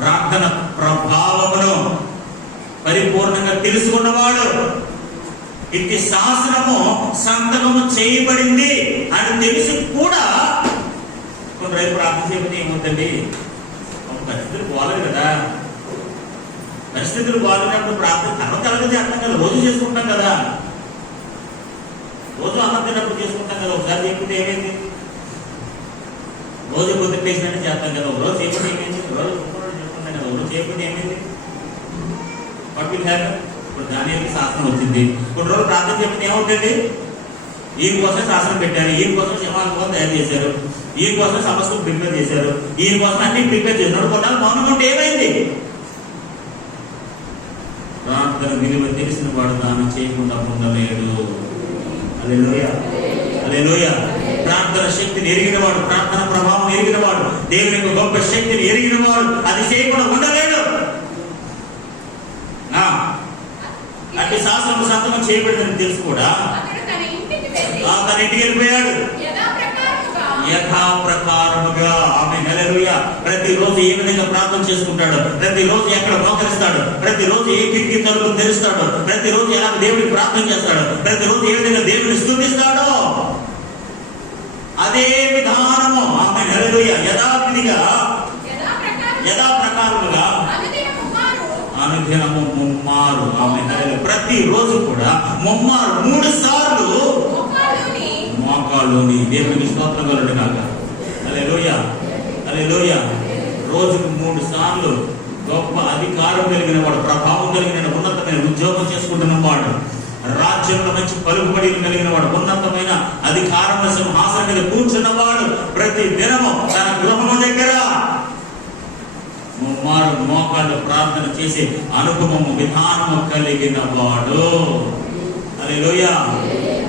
ప్రార్థన ప్రభావమును పరిపూర్ణంగా తెలుసుకున్నవాడు. ఇట్టి శాసనము సంతకము చేయబడింది అని తెలిసి కూడా కొందరు ప్రార్థన చేయబడి ఏమవుతుంది? పరిస్థితులు బాగలేదు కదా, పరిస్థితులు బాగున్నప్పుడు ప్రార్థన తర్వాత చేస్తాం కదా, రోజు చేసుకుంటాం కదా, రోజు అన్నం తిన్నప్పుడు చేసుకుంటాం కదా. ఒకసారి చేయకపోతే ఏమైంది? రోజు పొద్దున్న లేచినట్టు చేస్తాం కదా, ఒక రోజు చేయకపోతే ఏమైంది? రోజు చేసుకుంటాం కదా, ఒక రోజు చేయకపోతే ఏమైంది? పట్టు హ్యాపీ. ఇప్పుడు దానియేలుకి శాసనం వచ్చింది. కొన్ని రోజులు ప్రార్థన చేయకపోతే ఏమవుతుంది? ఈయన కోసం శాసనం పెట్టారు, ఈయన కోసం సింహానుభవం తయారు చేశారు, ఈయన కోసం సమస్తం ప్రిపేర్ చేశారు, ఈయన కోసం అన్ని ప్రిపేర్ చేసినాడు. కొన్నాళ్ళు మౌనం ఉంటే ఏమైంది? ప్రార్థన విలువ తెలిసిన వాడు దాన్ని చేయకుండా పొందలేడు. హల్లెలూయా. హల్లెలూయా. ప్రార్థన శక్తిని ఎరిగినవాడు, ప్రార్థన ప్రభావం ఎరిగినవాడు, దేవుని యొక్క గొప్ప శక్తిని ఎరిగినవాడు అది చేయకుండా ఉండలేడు. అట్టి శాసనం సంతకం చేయబడిందని తెలుసు కూడా తన ఇంటికి వెళ్ళిపోయాడు. యథాప్రకారముగా. ఆమేన్. హల్లెలూయా. ప్రతిరోజు ఏ విధంగా ప్రార్థన చేసుకుంటాడు, ప్రతిరోజు ఎక్కడ మోకరిస్తాడు, ప్రతిరోజు ఏ కిటికీ తలుపులు తెరుస్తాడు, ప్రతిరోజు ఎలా దేవుడికి ప్రార్థన చేస్తాడు, ప్రతిరోజు ఏ విధంగా దేవుడిని స్తుతిస్తాడో అదే విధానము. ఆమేన్. హల్లెలూయా. యథావిధిగా, యథాప్రకారముగా అనుదినము ముమ్మారు. ఆమేన్. ప్రతిరోజు కూడా ముమ్మారు 3 సార్లు మోకాళ్ళుని దేవునికి స్తోత్రం కలుగును గాక. హల్లెలూయా. హల్లెలూయా. రోజుకు 3 సార్లు గొప్ప అధికారం కలిగిన వాడు, ప్రభావం కలిగిన ఉన్నతమైన ఉద్యోగం చేసుకుంటున్న వాడు, రాజ్యంలో మంచి పలుకుబడిలు కలిగిన వాడు, ఉన్నతమైన అధికారం సింహాసనం మీద కూర్చున్నవాడు ప్రతి దినము తన గృహము దగ్గర ముమ్మారు మోకాళ్ళు ప్రార్థన చేసే అనుభవము విధానము కలిగిన వాడు. హల్లెలూయా.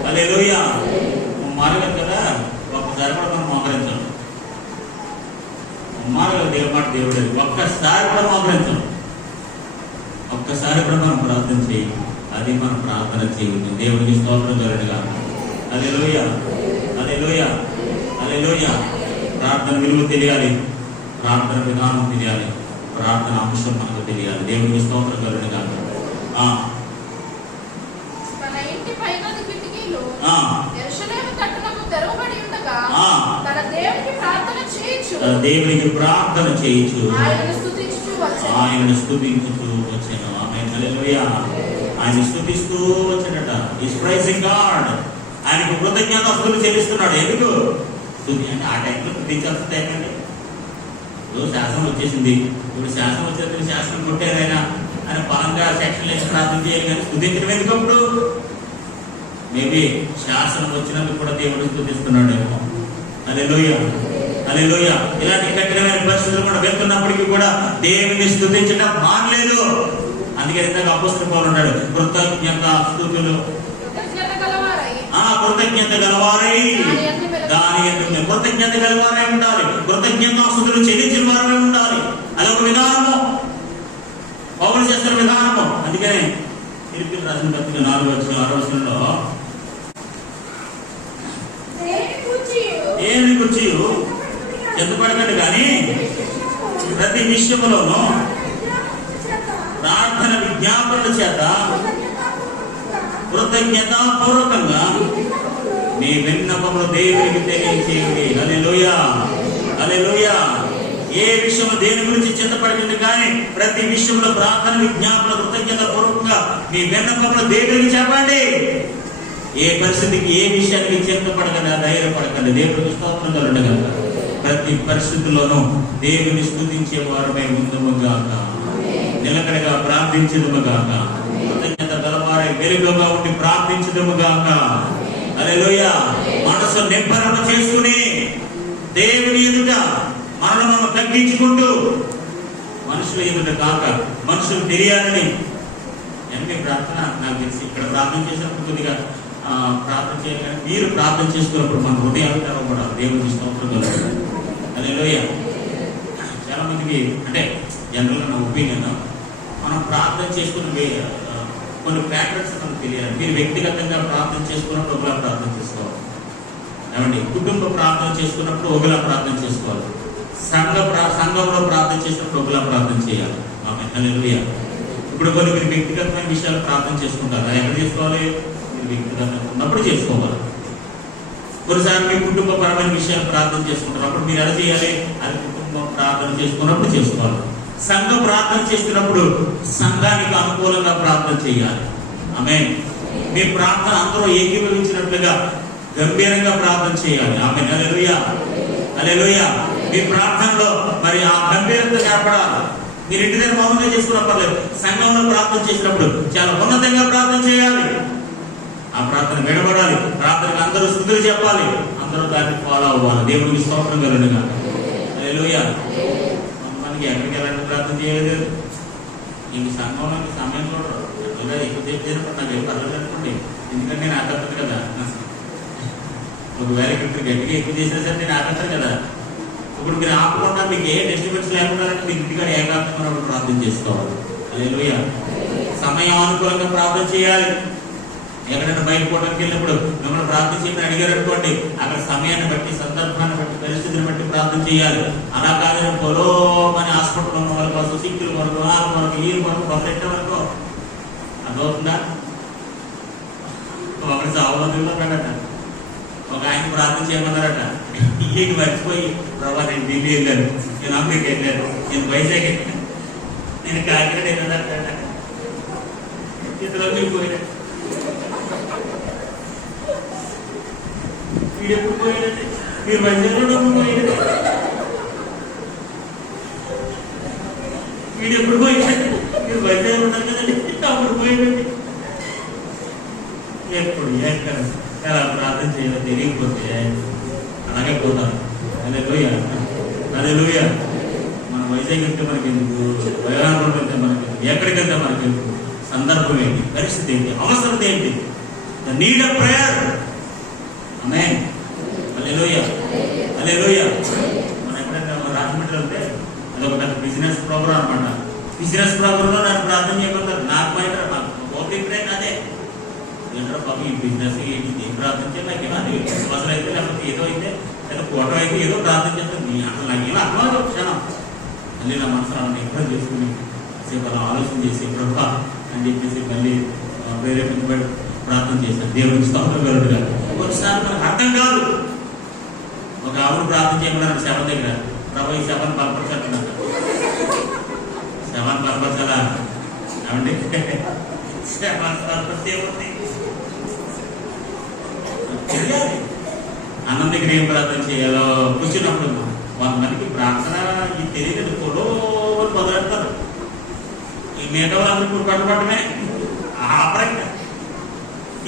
హల్లెలూయా. ముమ్మారుగా కదా, ఒక్కసారి కూడా మనం మోకరించాం. ముమ్మారుగా దేవుమాట దేవుడు, ఒక్కసారి కూడా మోకరించాం. ఒక్కసారి కూడా మనం ప్రార్థన చేయి, అది మనం ప్రార్థన చేయండి. దేవుడికి స్తోత్రం కలుగునుగా. హల్లెలూయా. హల్లెలూయా. హల్లెలూయా. ప్రార్థన విలువ తెలియాలి, ప్రార్థన విధానం తెలియాలి, ప్రార్థన అంశం మనకు తెలియాలి. దేవుడికి స్తోత్రం కలుగునుగా. దేవునికి ప్రార్థన చేయించు ఆయనను స్తుతించుతూ వచ్చాను. ఆమేన్. హల్లెలూయా. ఆయన స్తుతిస్తూ వచ్చాడట. Is pricing God. ఆయనకు కృతజ్ఞతాస్తుతులు చెల్లిస్తున్నాడు. ఎందుకు? స్తుతి అంటే ఆ టైంలో స్తుతించాల్సిన టైం అండి. ఇప్పుడు శాసనం వచ్చేసింది, ఇప్పుడు శాసనం వచ్చేది శాసనం కొట్టారు ఆయన బలంగా సెక్షన్ వేసి ప్రార్థన చేయాలి, కానీ స్తుతించడం ఎందుకు? అప్పుడు మేబీ శాసనం వచ్చినందుకు కూడా దేవుడు స్తుతిస్తున్నాడు ఏమో. హల్లెలూయా. హల్లెలూయా. ఇలాంటి కఠినమైన పరిస్థితులు కూడా వెళ్తున్నప్పటికీ కూడా దేవుని స్తుతించడం మానలేదు. అందుకే ఇంతగా అపోస్తలుడు పౌలు ఉన్నాడు, కృతజ్ఞత స్తుతులు కృతజ్ఞత గలవారై దాని యందు కృతజ్ఞత గలవారై ఉండాలి, కృతజ్ఞత స్తుతులు చెల్లించిన వారై ఉండాలి. అదొక విధానము, పౌలు చేస్తున్న విధానము. అందుకనే ఫిలిప్పీయులకు రాసిన పత్రిక 4:6 దేనిని గూర్చి చింతపడక అడగండి కానీ ప్రతి విషయంలోనూ ప్రార్థన విజ్ఞాపనల చేత కృతజ్ఞతాపూర్వకంగా మీ విన్నపములు దేవునికి తెలియచేయండి. హల్లెలూయా, హల్లెలూయా. ఏ విషయం దేని గురించి చింతపడకండి కానీ ప్రతి విషయంలో ప్రార్థన విజ్ఞాపన కృతజ్ఞత పూర్వకంగా మీ విన్నపములు దేవునికి చెప్పండి. ఏ పరిస్థితికి ఏ విషయానికి చింతపడకండి, ధైర్యపడకండి. దేవుడికి స్తోత్రం కలుగునుగాక. ప్రతి పరిస్థితుల్లోనూ దేవుని స్తుతించే వారమై ఉందుముగాక, నిలకడగా ప్రార్థించుదుముగాక, కృతజ్ఞత గలవారై వెలుగుగా ఉండి ప్రార్థించుదుముగాక. హల్లెలూయా. మనసు నిబ్బరమ చేసుకుని దేవుని ఎదుట మనము తగ్గించుకుంటూ మనుషుల ఎదుట కాక మనుషులు తెలియాలని ఎన్ని ప్రార్థన నాకు తెలిసి ఇక్కడ ప్రార్థన చేసినప్పుడు కొద్దిగా ప్రార్థన చేయాలి. మీరు ప్రార్థన చేసుకున్నప్పుడు మన హృదయాలు తెరవబడాలి. దేవుని స్తోత్రం కలుగుతుంది. హల్లెలూయా. చాలా మందికి అంటే జనరల్గా నా ఒపీనియన్, మనం ప్రార్థన చేసుకున్న కొన్ని ప్యాటర్న్స్ మనకు తెలియాలి. మీరు వ్యక్తిగతంగా ప్రార్థన చేసుకున్నప్పుడు ఒకలా ప్రార్థన చేసుకోవాలి. ఏమండి, కుటుంబ ప్రార్థన చేసుకున్నప్పుడు ఒకలా ప్రార్థన చేసుకోవాలి. సంఘంలో ప్రార్థన చేసినప్పుడు ఒకలా ప్రార్థన చేయాలి. ఆమేన్, హల్లెలూయా. ఇప్పుడు కొన్ని మీరు వ్యక్తిగతమైన విషయాలు ప్రార్థన చేసుకుంటారు. ఎక్కడ చేసుకోవాలి? మీరు వ్యక్తిగతంగా ఉన్నప్పుడు చేసుకోవాలి. కొన్నిసార్లు మీ కుటుంబపరమైన విషయాలు ప్రార్థన చేసుకుంటారు. అప్పుడు మీరు ఎలా చేయాలి? అది కుటుంబం ప్రార్థన చేసుకున్నప్పుడు చేసుకోవాలి. సంఘం ప్రార్థన చేస్తున్నప్పుడు సంఘానికి అనుకూలంగా ప్రార్థన చేయాలి. ఆమేన్. మీ ప్రార్థన అందరూ ఏకీభవించినట్లుగా గంభీరంగా ప్రార్థన చేయాలి. ఆమేన్, హల్లెలూయా, హల్లెలూయా. మీ ప్రార్థనలో మరి ఆ గంభీరత ఏర్పడాలి. మీరు ఇంటి దగ్గర మౌనంగా చేసుకున్న పర్లేదు, సంఘంలో ప్రార్థన చేసినప్పుడు చాలా ఉన్నతంగా ప్రార్థన చేయాలి. ఆ ప్రార్థన విడబడాలి. ప్రార్థనకు అందరూ స్తుతులు చెప్పాలి. అందరూ దాన్ని ఫాలో అవ్వాలి. దేవునికి స్తోత్రం కలుగునుగాక. హల్లెలూయా. మనకి ఎక్కడికి ఎలాంటి ప్రార్థన చేయలేదు. ఇంక సంఘంలో సమయం చూడరు. ఎక్కువ చేసినప్పుడు నాకు ఏం పర్లేదు అనుకోండి, ఎందుకంటే నేను ఆకర్తను కదా. ఒకవేళ ఇక్కడ గట్టిగా ఎక్కువ చేసినా సరే నేను ఆకర్తను కదా. ఇప్పుడు మీరు ఆపకుండా మీకు ఏ డిస్టర్బెన్స్ లేకుండా మీరు ఇంటికాడ ఏకాంతంగా ప్రార్థన చేసుకోవాలి. హల్లెలూయా. సమయం అనుకూలంగా ప్రార్థన చేయాలి. ఎక్కడైనా బయట పోవడానికి వెళ్ళినప్పుడు మిమ్మల్ని ప్రార్థన చేయమని అడిగారు అనుకోండి, అక్కడ సమయాన్ని బట్టి, సందర్భాన్ని బట్టి, పరిస్థితిని బట్టి ప్రార్థన చేయాలి. అలా కాదు పొలోమని హాస్పిటల్ ఉన్న వాళ్ళ కోసం, సిక్కుల వరకు, వాళ్ళ వరకు, ఈ వరకు, బొమ్మలెట్టే వరకు అదవుతుందా? ఒకటి సావబంధువులో ఉన్నాడట. ఒక ఆయన ప్రార్థన చేయమన్నారట. ఇంటికి మర్చిపోయి, ప్రభా నేను ఢిల్లీ వెళ్ళాను, నేను అమెరికా వెళ్ళాను, నేను వైజాగ్ వెళ్ళాను, నేను కాకినాడ వెళ్ళాడట. ఇతరులు వెళ్ళిపోయాడు. వీడు ఎప్పుడు పోయాడంటే మీరు వైజాగ్లో డబ్బులు పోయాడు. వీడు ఎప్పుడు పోయాడంటే మీరు వైజాగ్ ఉంటారు కదండి, అప్పుడు పోయాడండి. ఎప్పుడు ఎక్కడ ఎలా ప్రార్థన చేయాలో తెలియకపోతే అలాగే పోతారు. హల్లెలూయా, హల్లెలూయా. మన వైజాగ్ వెళ్తే మనకి ఎందుకు, వైరాణం వెళ్తే మనకి ఎందుకు, ఎక్కడికి వెళ్తే మనకి ఎందుకు, సందర్భం ఏంటి, పరిస్థితి ఏంటి, అవసరం ఏంటి, ద నీడ్ ఆఫ్ ప్రేయర్. ఆమేన్, హల్లెలూయా, హల్లెలూయా. మనం ఎప్పుడైనా రాజమండ్రి వెళ్తే అదొక పెద్ద బిజినెస్ ప్రోగ్రామ్ అనమాట. బిజినెస్ ప్రోగ్రాంలో నన్ను ప్రార్థన చేయగలుగుతారు. నాకు బయట నాకు ఓపిక అదే ఏంటో బాబు ఈ బిజినెస్ ఏం ప్రార్థన చేయాలి, నాకేమో అది అసలు అయితే లేకపోతే ఏదో అయితే లేదా ఫోటో అయితే ఏదో ప్రార్థన చేస్తుంది. అసలు నాకేమో అర్థం క్షణం మళ్ళీ నా మనసు అలా ఎక్కడ చేసుకుని సేపు అలా ఆలోచన చేసి ప్రభా అని చెప్పేసి మళ్ళీ ప్రేరేపించబడి ప్రార్థన చేశాను. దేవుడికి స్తోత్రం కలుగునుగాక. కొన్నిసార్లు మనకు అర్థం కాదు. ఒక ఆవిడ ప్రార్థన చేయమన్నారు శవం దగ్గర. ప్రభు ఈ శవాన్ని బలపరచాలన్నారు. శవాన్ని బలపరచాలా ఏమండి? శవాన్ని బలపరిస్తే తెలియాలి. అన్నం దగ్గర ఏం ప్రార్థన చేయాలో కూర్చున్నప్పుడు 100 మందికి ప్రార్థన ఇది తెలియదు. పొడో మొదలెడతారు. ఈ మిగతా వాళ్ళందరూ ఇప్పుడు పట్టుబట్టమే ఆపరంగా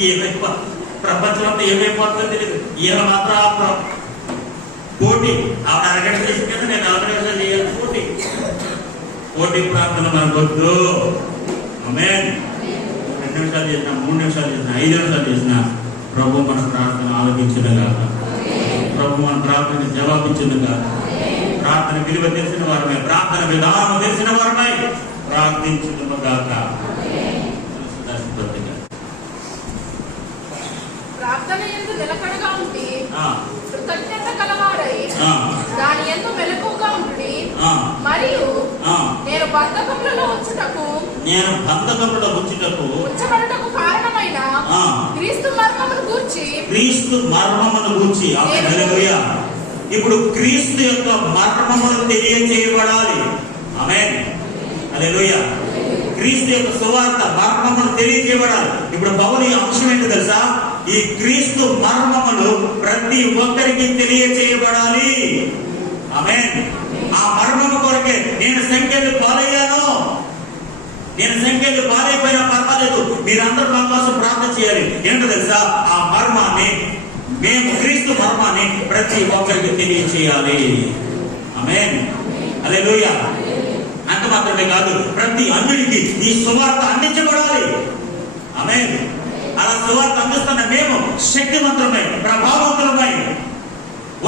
ఏమైపో ప్రపంచం అంతా ఏమైపోతుందో తెలియదు. ఈయన మాత్రం పోటీ. ఆవిడ అరగంట చేసి కదా నేను 40 నిమిషాలు చేయాలి. పోటీ ప్రార్థన మనకొద్దు. ఆమేన్. 2 నిమిషాలు చేసిన, 3 నిమిషాలు చేసిన, 5 నిమిషాలు చేసిన ప్రభు మన ప్రార్థన ఆలోచించునుగాక. ప్రభు మన ప్రార్థన జవాబించునుగాక. ప్రార్థన విలువ తెలిసిన వారమై, ప్రార్థన విధానం తెలిసిన వారమై ప్రార్థించునుగాక. ప్రార్థన యందు నిలకడగా ఉండి కృతజ్ఞత కలవారై దాని యందు మెలకువగా ఉండుడి. ఆ, మరియు ఆ, నేను బంధకములలో ఉంచుటకు నేను బంధకములో ఉంచబడుటకు కారణమైన ఆ, క్రీస్తు మర్మమును గూర్చి క్రీస్తు మర్మమును గూర్చి. ఆమేన్, హల్లెలూయా. ఇప్పుడు క్రీస్తు యొక్క మర్మమును తెలియజేయబడాలి. ఆమేన్, హల్లెలూయా. క్రీస్తు యొక్క సువార్త మర్మమును తెలియజేయబడాలి. ఇప్పుడు పౌలు ఈ అంశం ఏంటో తెలుసా? ఈ క్రీస్తు మర్మములు ప్రతి ఒక్కరికి తెలియజేయబడాలి. ఆమేన్. ఆ మర్మము కొరకే నేను సంఖ్యలు పాలయ్యాను. నేను సంఖ్యలు పాలైపోయినా పర్వాలేదు, మీరందరూ మా కోసం ప్రార్థన చేయాలి. ఏంటో తెలుసా? ఆ మర్మాన్ని, మేము క్రీస్తు మర్మాన్ని ప్రతి ఒక్కరికి తెలియచేయాలి. ఆమేన్, హల్లెలూయా. అంత మాత్రమే కాదు, ప్రతి అన్యుడికి ఈ సువార్త అందించబడాలి. ఆమేన్. అలా సువార్త అందిస్తున్న మేము శక్తివంతమై, ప్రభావవంతులమై,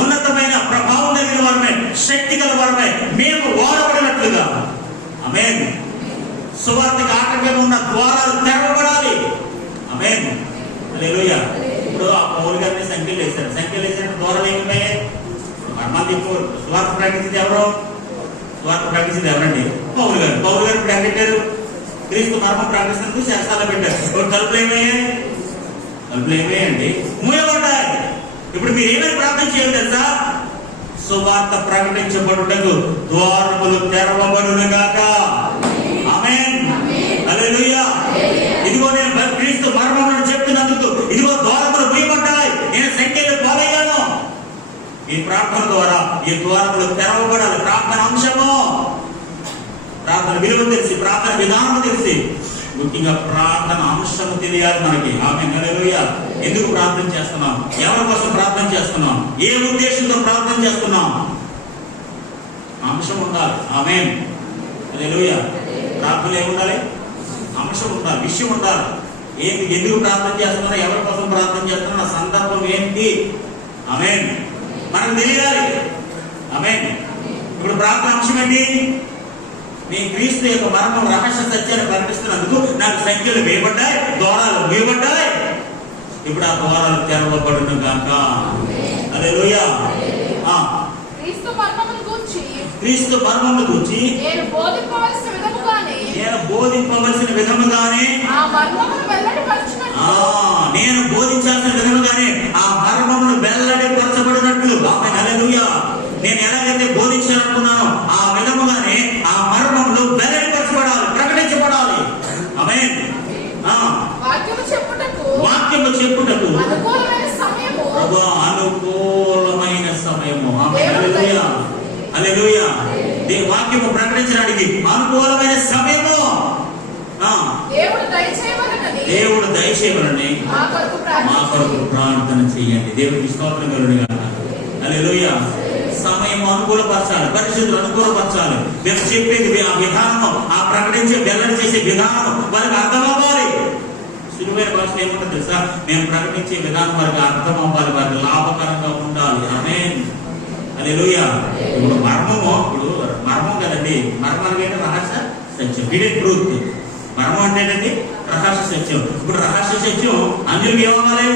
ఉన్నతమైన ప్రభావం కలిగిన వారమే, శక్తి గల వారమే మేము వాడబడినట్లుగా. ఆమేన్. సువార్తకి ఆటంకంగా ఉన్న ద్వారాలు తెరవబడాలి. ఆమేన్, హల్లెలూయా. ఇప్పుడు ఆ పౌలు గారిని సంఖ్యలు వేశారు. సంఖ్యలు వేసిన ద్వారాలు ఏమున్నాయి? మంది సువార్త ప్రకటించింది ఎవరు? సువార్త ప్రకటించింది ఎవరండి? పౌలు గారు. పౌలు గారు ఇప్పుడు పెట్టారు, క్రీస్తు మర్మం ప్రకటిస్తున్నందుకు శాస్త్రాలు పెట్టారు. ఇప్పుడు తలుపులు ఏమయ్యాయి? తలుపులు ఏమయ్యండి? మూయబడ్డాయి. ఇప్పుడు మీరు ఏమైనా ప్రార్థన చేయాలి తెలుసా? సువార్త ప్రకటించబడుటకు ద్వారములు తెరవబడునుగాక. ఆమేన్, హల్లెలూయా. ఇదిగో నేను క్రీస్తు మర్మమును చెప్తున్నందుకు ఇదిగో ద్వారములు మూయబడ్డాయి, నేను సంఖ్యలు పాలయ్యాను. ఈ ప్రార్థన ద్వారా ఈ ద్వారములు తెరవబడాలి. ప్రార్థన అంశము, ప్రార్థన విలువ తెలిసి, ప్రార్థన విధానం తెలిసి, ముఖ్యంగా ప్రార్థన అంశము తెలియాలి మనకి. ఆమేన్, హల్లెలూయా. ఎందుకు ప్రార్థన చేస్తున్నాం? ఎవరి కోసం ప్రార్థన చేస్తున్నాం? ఏ ఉద్దేశంతో ప్రార్థన చేస్తున్నాం? అంశం ఉండాలి. ఆమేన్, హల్లెలూయా. ప్రార్థనలు ఏముండాలి? అంశం ఉండాలి, విషయం ఉండాలి. ఏంటి, ఎందుకు ప్రార్థన చేస్తున్నా, ఎవరి కోసం ప్రార్థన చేస్తున్నా, సందర్భం ఏంటి? ఆమేన్, మనకు తెలియాలి. ఆమేన్. ఇప్పుడు ప్రార్థన అంశం ఏంటి? మీ క్రీస్తు యొక్క మరణం రహస్య సత్యాన్ని ప్రకటిస్తున్నందుకు నాకు సంఖ్యలు వేయబడ్డాయి, ద్వారాలు వేయబడ్డాయి. ఇప్పుడు ఆ ద్వారాలు తెరవబడును గాక. హల్లెలూయా. క్రీస్తు మర్మమును గూర్చి నేను బోధింపవలసిన విధముగానే ఆ మర్మమును వెల్లడిపరచునట్లు, నేను బోధించాల్సిన విధముగానే ఆ మర్మమును వెల్లడిపరచబడినట్లు. ఆమేన్, హల్లెలూయా. నేను ఎలాగైతే బోధించాలనుకున్నానో ఆ విధముగానే ఆ మర్మములు వెల్లడిపరచబడాలి, ప్రకటించబడాలి. ఆమేన్. వాక్యము చెప్పుటకు అనుకూలమైన సమయము, అనుకూలమైన సమయము. ఆమేన్, హల్లెలూయా, హల్లెలూయా. వాక్యము ప్రకటించడానికి అనుకూలమైన సమయము దేవుడు దయచేయమని మా కొరకు ప్రార్థన చేయండి. దేవుడికి స్తోత్రం కలుగునుగాక. హల్లెలూయా. సమయం అనుకూలపరచాలి, పరిస్థితులు అనుకూలపరచాలి. మేము చెప్పేది ఆ విధానము, ఆ ప్రకటించే వెల్లడి చేసే విధానం వారికి అర్థం అవ్వాలి. సులువైన భాష ఏముంటుంది తెలుసా? మేము ప్రకటించే విధానం వారికి అర్థం అవ్వాలి, వారికి లాభకరంగా ఉండాలి. ఆమేన్, హల్లెలూయా. ఇప్పుడు మర్మం కదండి. మర్మం అంటే రహస్య సత్యం, హిడెన్ ట్రూత్. మర్మం అంటే ఏంటండి? రహస్య సత్యం. ఇప్పుడు రహస్య సత్యం అన్యులకు ఏమవ్వాలి?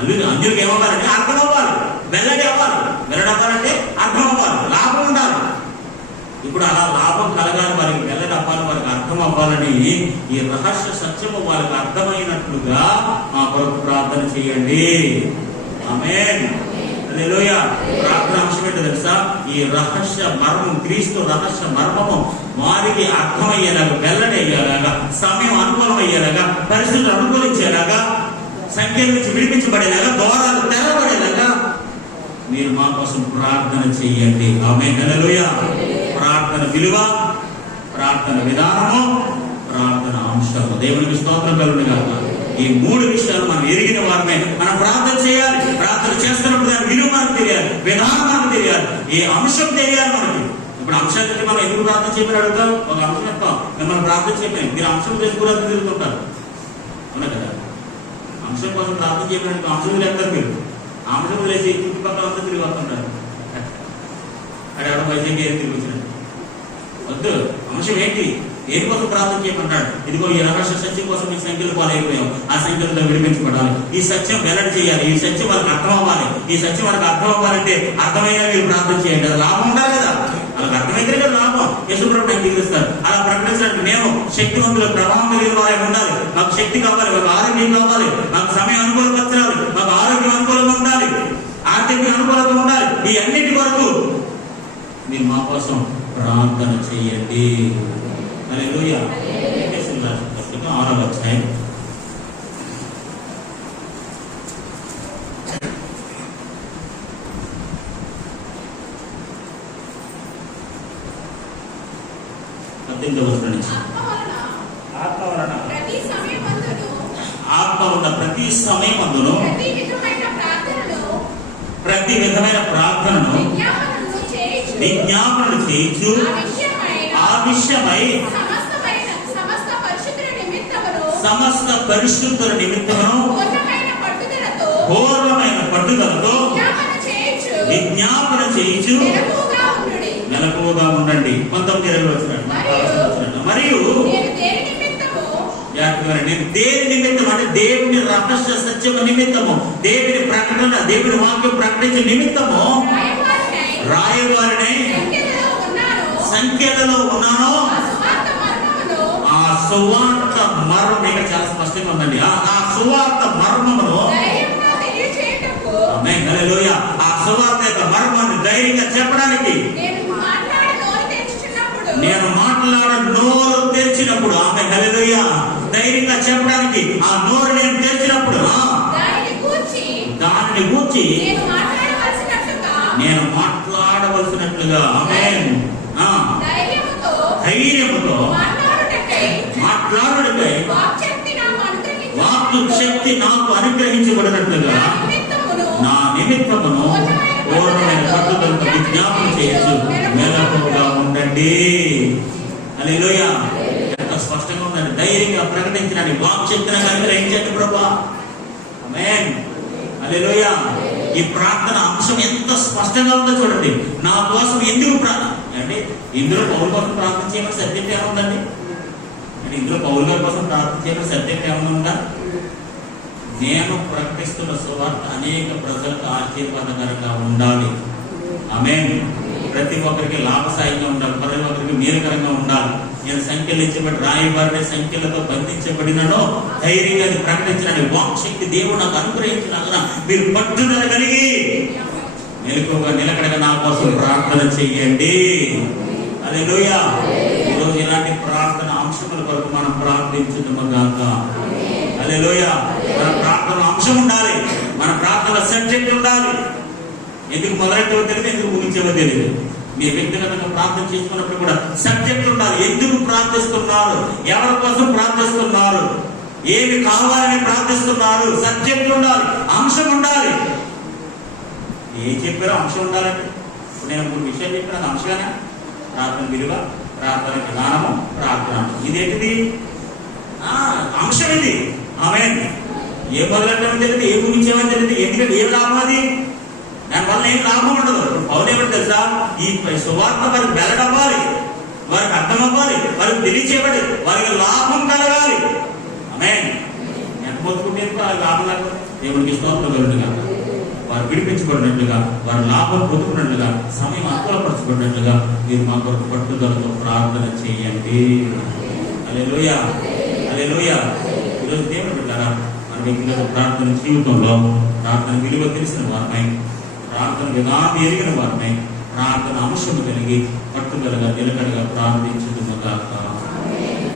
అన్యులకు ఏమవ్వాలంటే అర్థం అవ్వాలి, వెల్లడి అవ్వాలి. వెల్లడి అవ్వాలంటే అర్థం అవ్వాలి, లాభం ఉండాలి. ఇప్పుడు అలా లాభం కలగాలి, వారికి వెల్లడి అవ్వాలి, వారికి అర్థం అవ్వాలని ఈ రహస్య సత్యము వారికి అర్థమైనట్లుగా మా కొరకు ప్రార్థన చేయండి. ఆమేన్, హల్లెలూయా. ప్రార్థన అంశం ఏంటో తెలుసా? ఈ రహస్య మర్మం, క్రీస్తు రహస్య మర్మము వారికి అర్థమయ్యేలాగా, వెల్లడి అయ్యేలాగా, సమయం అనుకూలమయ్యేలాగా, పరిస్థితులు అనుకూలించేలాగా, సంఖ్యల నుంచి విడిపించబడేలాగా, ద్వారాలు తెరవబడేలాగా మీరు మా కోసం ప్రార్థన చేయండి. ఆమేన్, హల్లెలూయా. ప్రార్థన విలువ, ప్రార్థన విధానము, ప్రార్థన అంశము. దేవునికి స్తోత్రం కలుగునుగాక. ఈ మూడు విషయాలు మనం ఎరిగిన వారమే మనం ప్రార్థన చేయాలి. ప్రార్థన చేస్తున్నప్పుడు దాని విలువ మనకు తెలియాలి, విధానం మనకు తెలియాలి, ఈ అంశం తెలియాలి మనకి. ఇప్పుడు అంశాన్ని మనం ఎందుకు ప్రార్థన చేయమని అడుగుతాం? ఒక అంశం చెప్తాం, మిమ్మల్ని ప్రార్థన చేయమని. మీరు అంశం చేసుకుని తిరుగుతుంటారు, అవునా కదా? అంశం కోసం ప్రార్థన చేయమని అంశం వదిలేస్తారు. మీరు అంశం వదిలేసి చుట్టుపక్కల అంతా తిరిగి వస్తుంటారు. అక్కడ ఎవడో వైద్యం తిరిగి వచ్చినట్టు వద్దు. అంశం ఏంటి? దేనికోసం ప్రార్థన చేయమన్నాడు? ఇదిగో ఈ రహస్య సత్యం కోసం ఈ సంఖ్యలు పాలైపోయాం, ఆ సంఖ్యలతో విడిపించబడాలి, ఈ సత్యం వెల్లడి చేయాలి, ఈ సత్యం వాళ్ళకి అర్థం అవ్వాలి. ఈ సత్యం వాళ్ళకి అర్థం అవ్వాలంటే అర్థమయ్యా మీరు ప్రార్థన చేయండి. అది లాభం ఉండాలి కదా, వాళ్ళకి అర్థమైతే కదా లాభం. యేసుప్రభువు అంగీకరిస్తారు. అలా ప్రకటించడానికి మేము శక్తివంతులు, ప్రభావం కలిగిన వారికి ఉండాలి. మాకు శక్తి కావాలి, మాకు ఆరోగ్యం కావాలి, మాకు సమయం అనుకూలపరచాలి, మాకు ఆరోగ్యం అనుకూలంగా ఉండాలి, ఆర్థిక అనుకూలంగా ఉండాలి. ఈ అన్నిటి వరకు మీరు మా కోసం ప్రార్థన చేయండి. హల్లెలూయా. ఎఫెసీయుల పత్రిక 6వ అధ్యాయం 18వ వచనం నుంచి. ఆత్మ వలన ప్రతి సమయమందును ఆత్మ ఉన్న ప్రతి సమయమందును ప్రతి విధమైన ప్రార్థనను విజ్ఞాపనలు చేయించు ఆ విషయమై సమస్త పరిశుద్ధుల నిమిత్తమును పూర్వమైన పట్టుదలతో విజ్ఞాపన చేయించు మెలకువగా ఉండండి. 19వ వచనం. మరియు నేను దేని నిమిత్తం అంటే దేవుని రహస్య సత్యం నిమిత్తము, దేవుని ప్రకటన, దేవుని వాక్యం ప్రకటించే నిమిత్తము రాయవారిని సంఖ్యలలో ఉన్నాను. ఆ సువార్త మర్మం ఇక్కడ చాలా స్పష్టంగా ఉందండి. ఆ సువార్త మర్మమును, ఆమేన్, హల్లెలూయా, ఆ సువార్త యొక్క మర్మాన్ని ధైర్యంగా చెప్పడానికి నేను మాట్లాడ నోరు తెరిచినప్పుడు, ఆమె హల్లెలూయా, ధైర్యంగా చెప్పడానికి ఆ నోరు నేను తెరిచినప్పుడు దానిని గూర్చి నేను మాట్లాడవలసినట్లుగా, ఆమేన్, ధైర్యముతో మాట్లాడుటకై వాక్కు శక్తి నాకు అనుగ్రహించబడినట్లుగా నా నిమిత్తమును పూర్ణమైన పట్టుదలతో విజ్ఞాపన చేయొచ్చు. మెలకువగా ఉండండి. హల్లెలూయా. ఎంత స్పష్టంగా ఉందండి. ధైర్యంగా ప్రకటించడానికి వాక్ శక్తిని అనుగ్రహించండి ప్రభువా. ఆమేన్, హల్లెలూయా. ఈ ప్రార్థన అంశం ఎంత స్పష్టంగా ఉందో చూడండి. నా కోసం ఎందుకు ప్రార్థన అంటే ఇందులో పౌలు కోసం ప్రార్థన చేయమని సబ్జెక్ట్ ఏముందండి? అంటే ఇందులో పౌలు గారి కోసం ప్రార్థన చేయమని సబ్జెక్ట్ ఏమైనా ఉందా? నేను ప్రకటిస్తున్న సువార్త అనేక ప్రజలకు ఆశీర్వాదకరంగా ఉండాలి. ఆమేన్. ప్రతి ఒక్కరికి లాభసాయంగా ఉండాలి, ప్రతి ఒక్కరికి మేలుకరంగా ఉండాలి. నేను సంఖ్యలు ఇచ్చబడి రాయబడిన సంఖ్యలతో బంధించబడినను ధైర్యంగా ప్రకటించడానికి వాక్ శక్తి దేవుడు నాకు అనుగ్రహించిన మీరు పట్టుదల కలిగి మెలకువగా నిలకడగా నా కోసం ప్రార్థన చెయ్యండి. హల్లెలూయా. ఈరోజు ఇలాంటి ప్రార్థన అంశముల కొరకు మనం ప్రార్థించుదాము గాక. హల్లెలూయా. మన ప్రార్థన అంశం ఉండాలి, మన ప్రార్థన సబ్జెక్ట్ ఉండాలి. ఎందుకు మొదలెట్టవో తెలియదు, ఎందుకు ముగించేవో తెలియదు. మీరు వ్యక్తిగతంగా ప్రార్థన చేసుకున్నప్పుడు కూడా సబ్జెక్ట్ ఉండాలి. ఎందుకు ప్రార్థిస్తున్నారు, ఎవరి కోసం ప్రార్థిస్తున్నారు, ఏమి కావాలని ప్రార్థిస్తున్నారు, సబ్జెక్ట్ ఉండాలి, అంశం ఉండాలి. ఏం చెప్పారో అంశం ఉండాలండి. ఇప్పుడు నేను 3 విషయాలు చెప్పిన అది అంశమేనా? ప్రార్థన విలువ, ప్రార్థన విధానము, ప్రార్థన ఇదేంటిది? అంశం ఇది. ఆమేన్. ఏ మొదలెట్టమని తెలియదు, ఏ ముగించేమని తెలియదు. ఎందుకంటే ఏం లాభం అది? దానివల్ల ఏం లాభం ఉండదు. పౌలు ఏమిటి తెలుసా? ఈ సువార్త వారికి వెల్లడవ్వాలి, వారికి అర్థం అవ్వాలి, వారికి తెలియచేయబడి వారికి లాభం కలగాలి. ఆమేన్. ఎంత మొత్తుకుంటే లాభం లేకపోతే దేవుడికి స్తోత్రం కలుగునుగా, వారు విడిపించబడినట్లుగా, వారి లాభం పొందుకున్నట్లుగా, సమయం అనుకూలపరచబడినట్లుగా మీరు మా కొరకు పట్టుదలతో ప్రార్థన చేయండి. హల్లెలూయా, హల్లెలూయా. ఈరోజు దేవుడు బిడ్డలారా, మన వ్యక్తిగత ప్రార్థన జీవితంలో ప్రార్థన విలువ తెలిసిన వారిపై, ప్రార్థన విధానం ఎరిగిన వారిపై, ప్రార్థన అంశము కలిగి పట్టుదలగా నిలకడగా ప్రార్థించుదుము గాక.